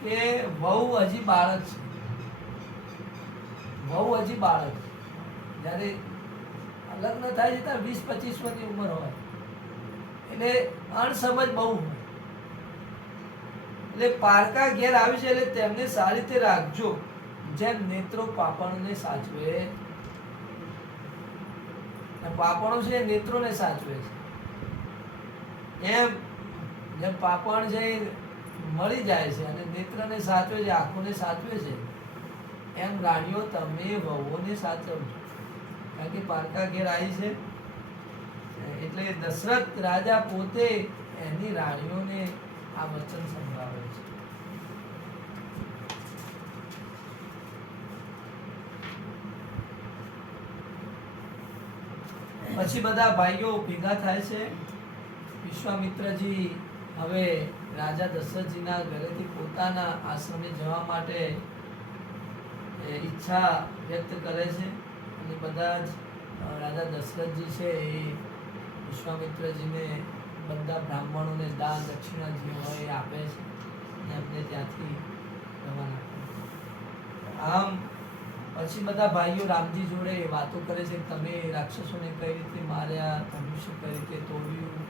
કે વહુ હજી બાળક છે. વહુ હજી બાળક છે. જ્યારે લગ્ન થાય છે ત્યારે 20-25 વર્ષની ઉંમર હોય એટલે અણસમજ બહુ હોય એટલે પારકા ઘેર આવી છે એટલે તેમને સારી રીતે રાખજો જેમ નેત્રો પાપણને સાચવે. પાપણો છે નેત્રોને સાચવે છે એમ જેમ પાપણ છે મળી જાય છે અને નેત્રને સાચવે છે આંખોને સાચવે છે એમ રાણીઓ તમે વહુઓને સાચવજો. કારણ કે પારકા ઘેર આવી છે એટલે દશરથ રાજા પોતે એની રાણીઓને આ વચન સંભળાવે છે. પછી બધા ભાઈઓ ભેગા થાય છે. વિશ્વામિત્રજી હવે રાજા દશરથજીના ઘરેથી પોતાના આશ્રમે જવા માટે ઈચ્છા વ્યક્ત કરે છે અને બધા જ રાજા દશરથજી છે એ વિશ્વામિત્રજીને બધા બ્રાહ્મણોને દાન દક્ષિણા જે હોય એ આપે છે અને એમને ત્યાંથી રવાના કરે. આમ પછી બધા ભાઈઓ રામજી જોડે વાતો કરે છે કે તમે રાક્ષસોને કઈ રીતે માર્યા, ધનુષ્ય કઈ રીતે તોડ્યું,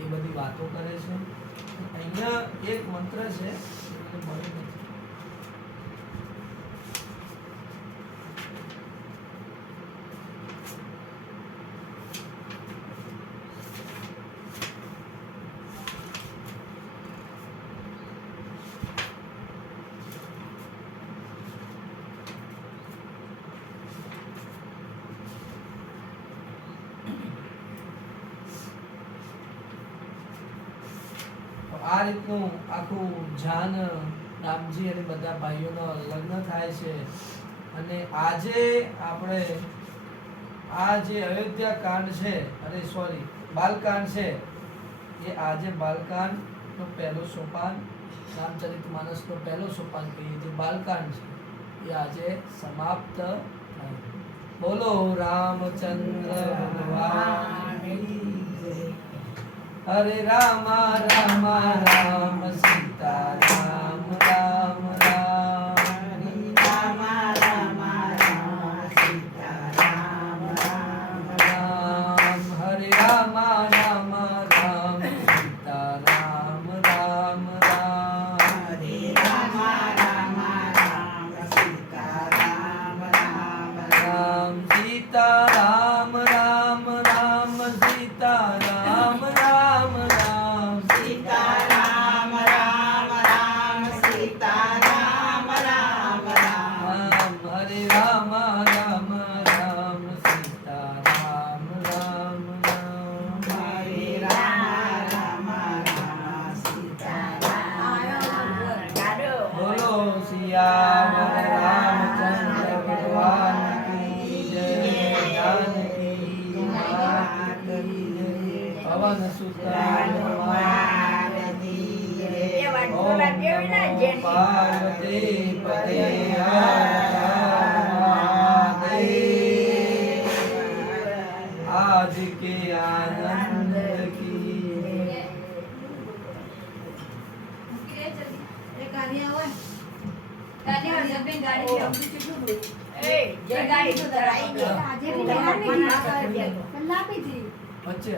એ બધી વાતો કરે છે. અહીંયા એક મંત્ર છે મને મળ્યો નથી. આ રીતનું આખું જાન રામજી અને બધા ભાઈઓનો લગ્ન થાય છે. અને આજે આપણે આ જે અયોધ્યા કાંડ છે બાલકાંડ છે એ આજે બાલકાંડનો પહેલો સોપાન રામચરિતમાનસનો પહેલો સોપાન કહીએ જે બાલકાંડ છે એ આજે સમાપ્ત થાય. બોલો રામચંદ્ર ભગવાન હરે રામ રામ રામ સીતા રામ રામ રામ રામ રામ રામ સીતા રામ રામ રામ હરે રામ રામ રામ સીતા રામ રામ રામ હરે રામ રામ રામ સીતા રામ રામ રામ સીતા રામ રામ રામ સીતા રામ રામ રામ સીતા રામ રામ રામ સીતા રામ રામ રામ હરે રામ રામ રામ સીતા રામ રામ રામ હરે રામ રામ રામ સીતા રામ. બોલો સિયાવર રામચંદ્ર ભગવાન કી જય, જાનકી માત કી જય. પવન સુત નમો પાર્વતી પતે મહાદેવ આજ કે આનંદ કી એ ગાડી તો ધરાઈ ગઈ. આજે બી લેવાની હતી. કલાક બી હતી. વચ્ચે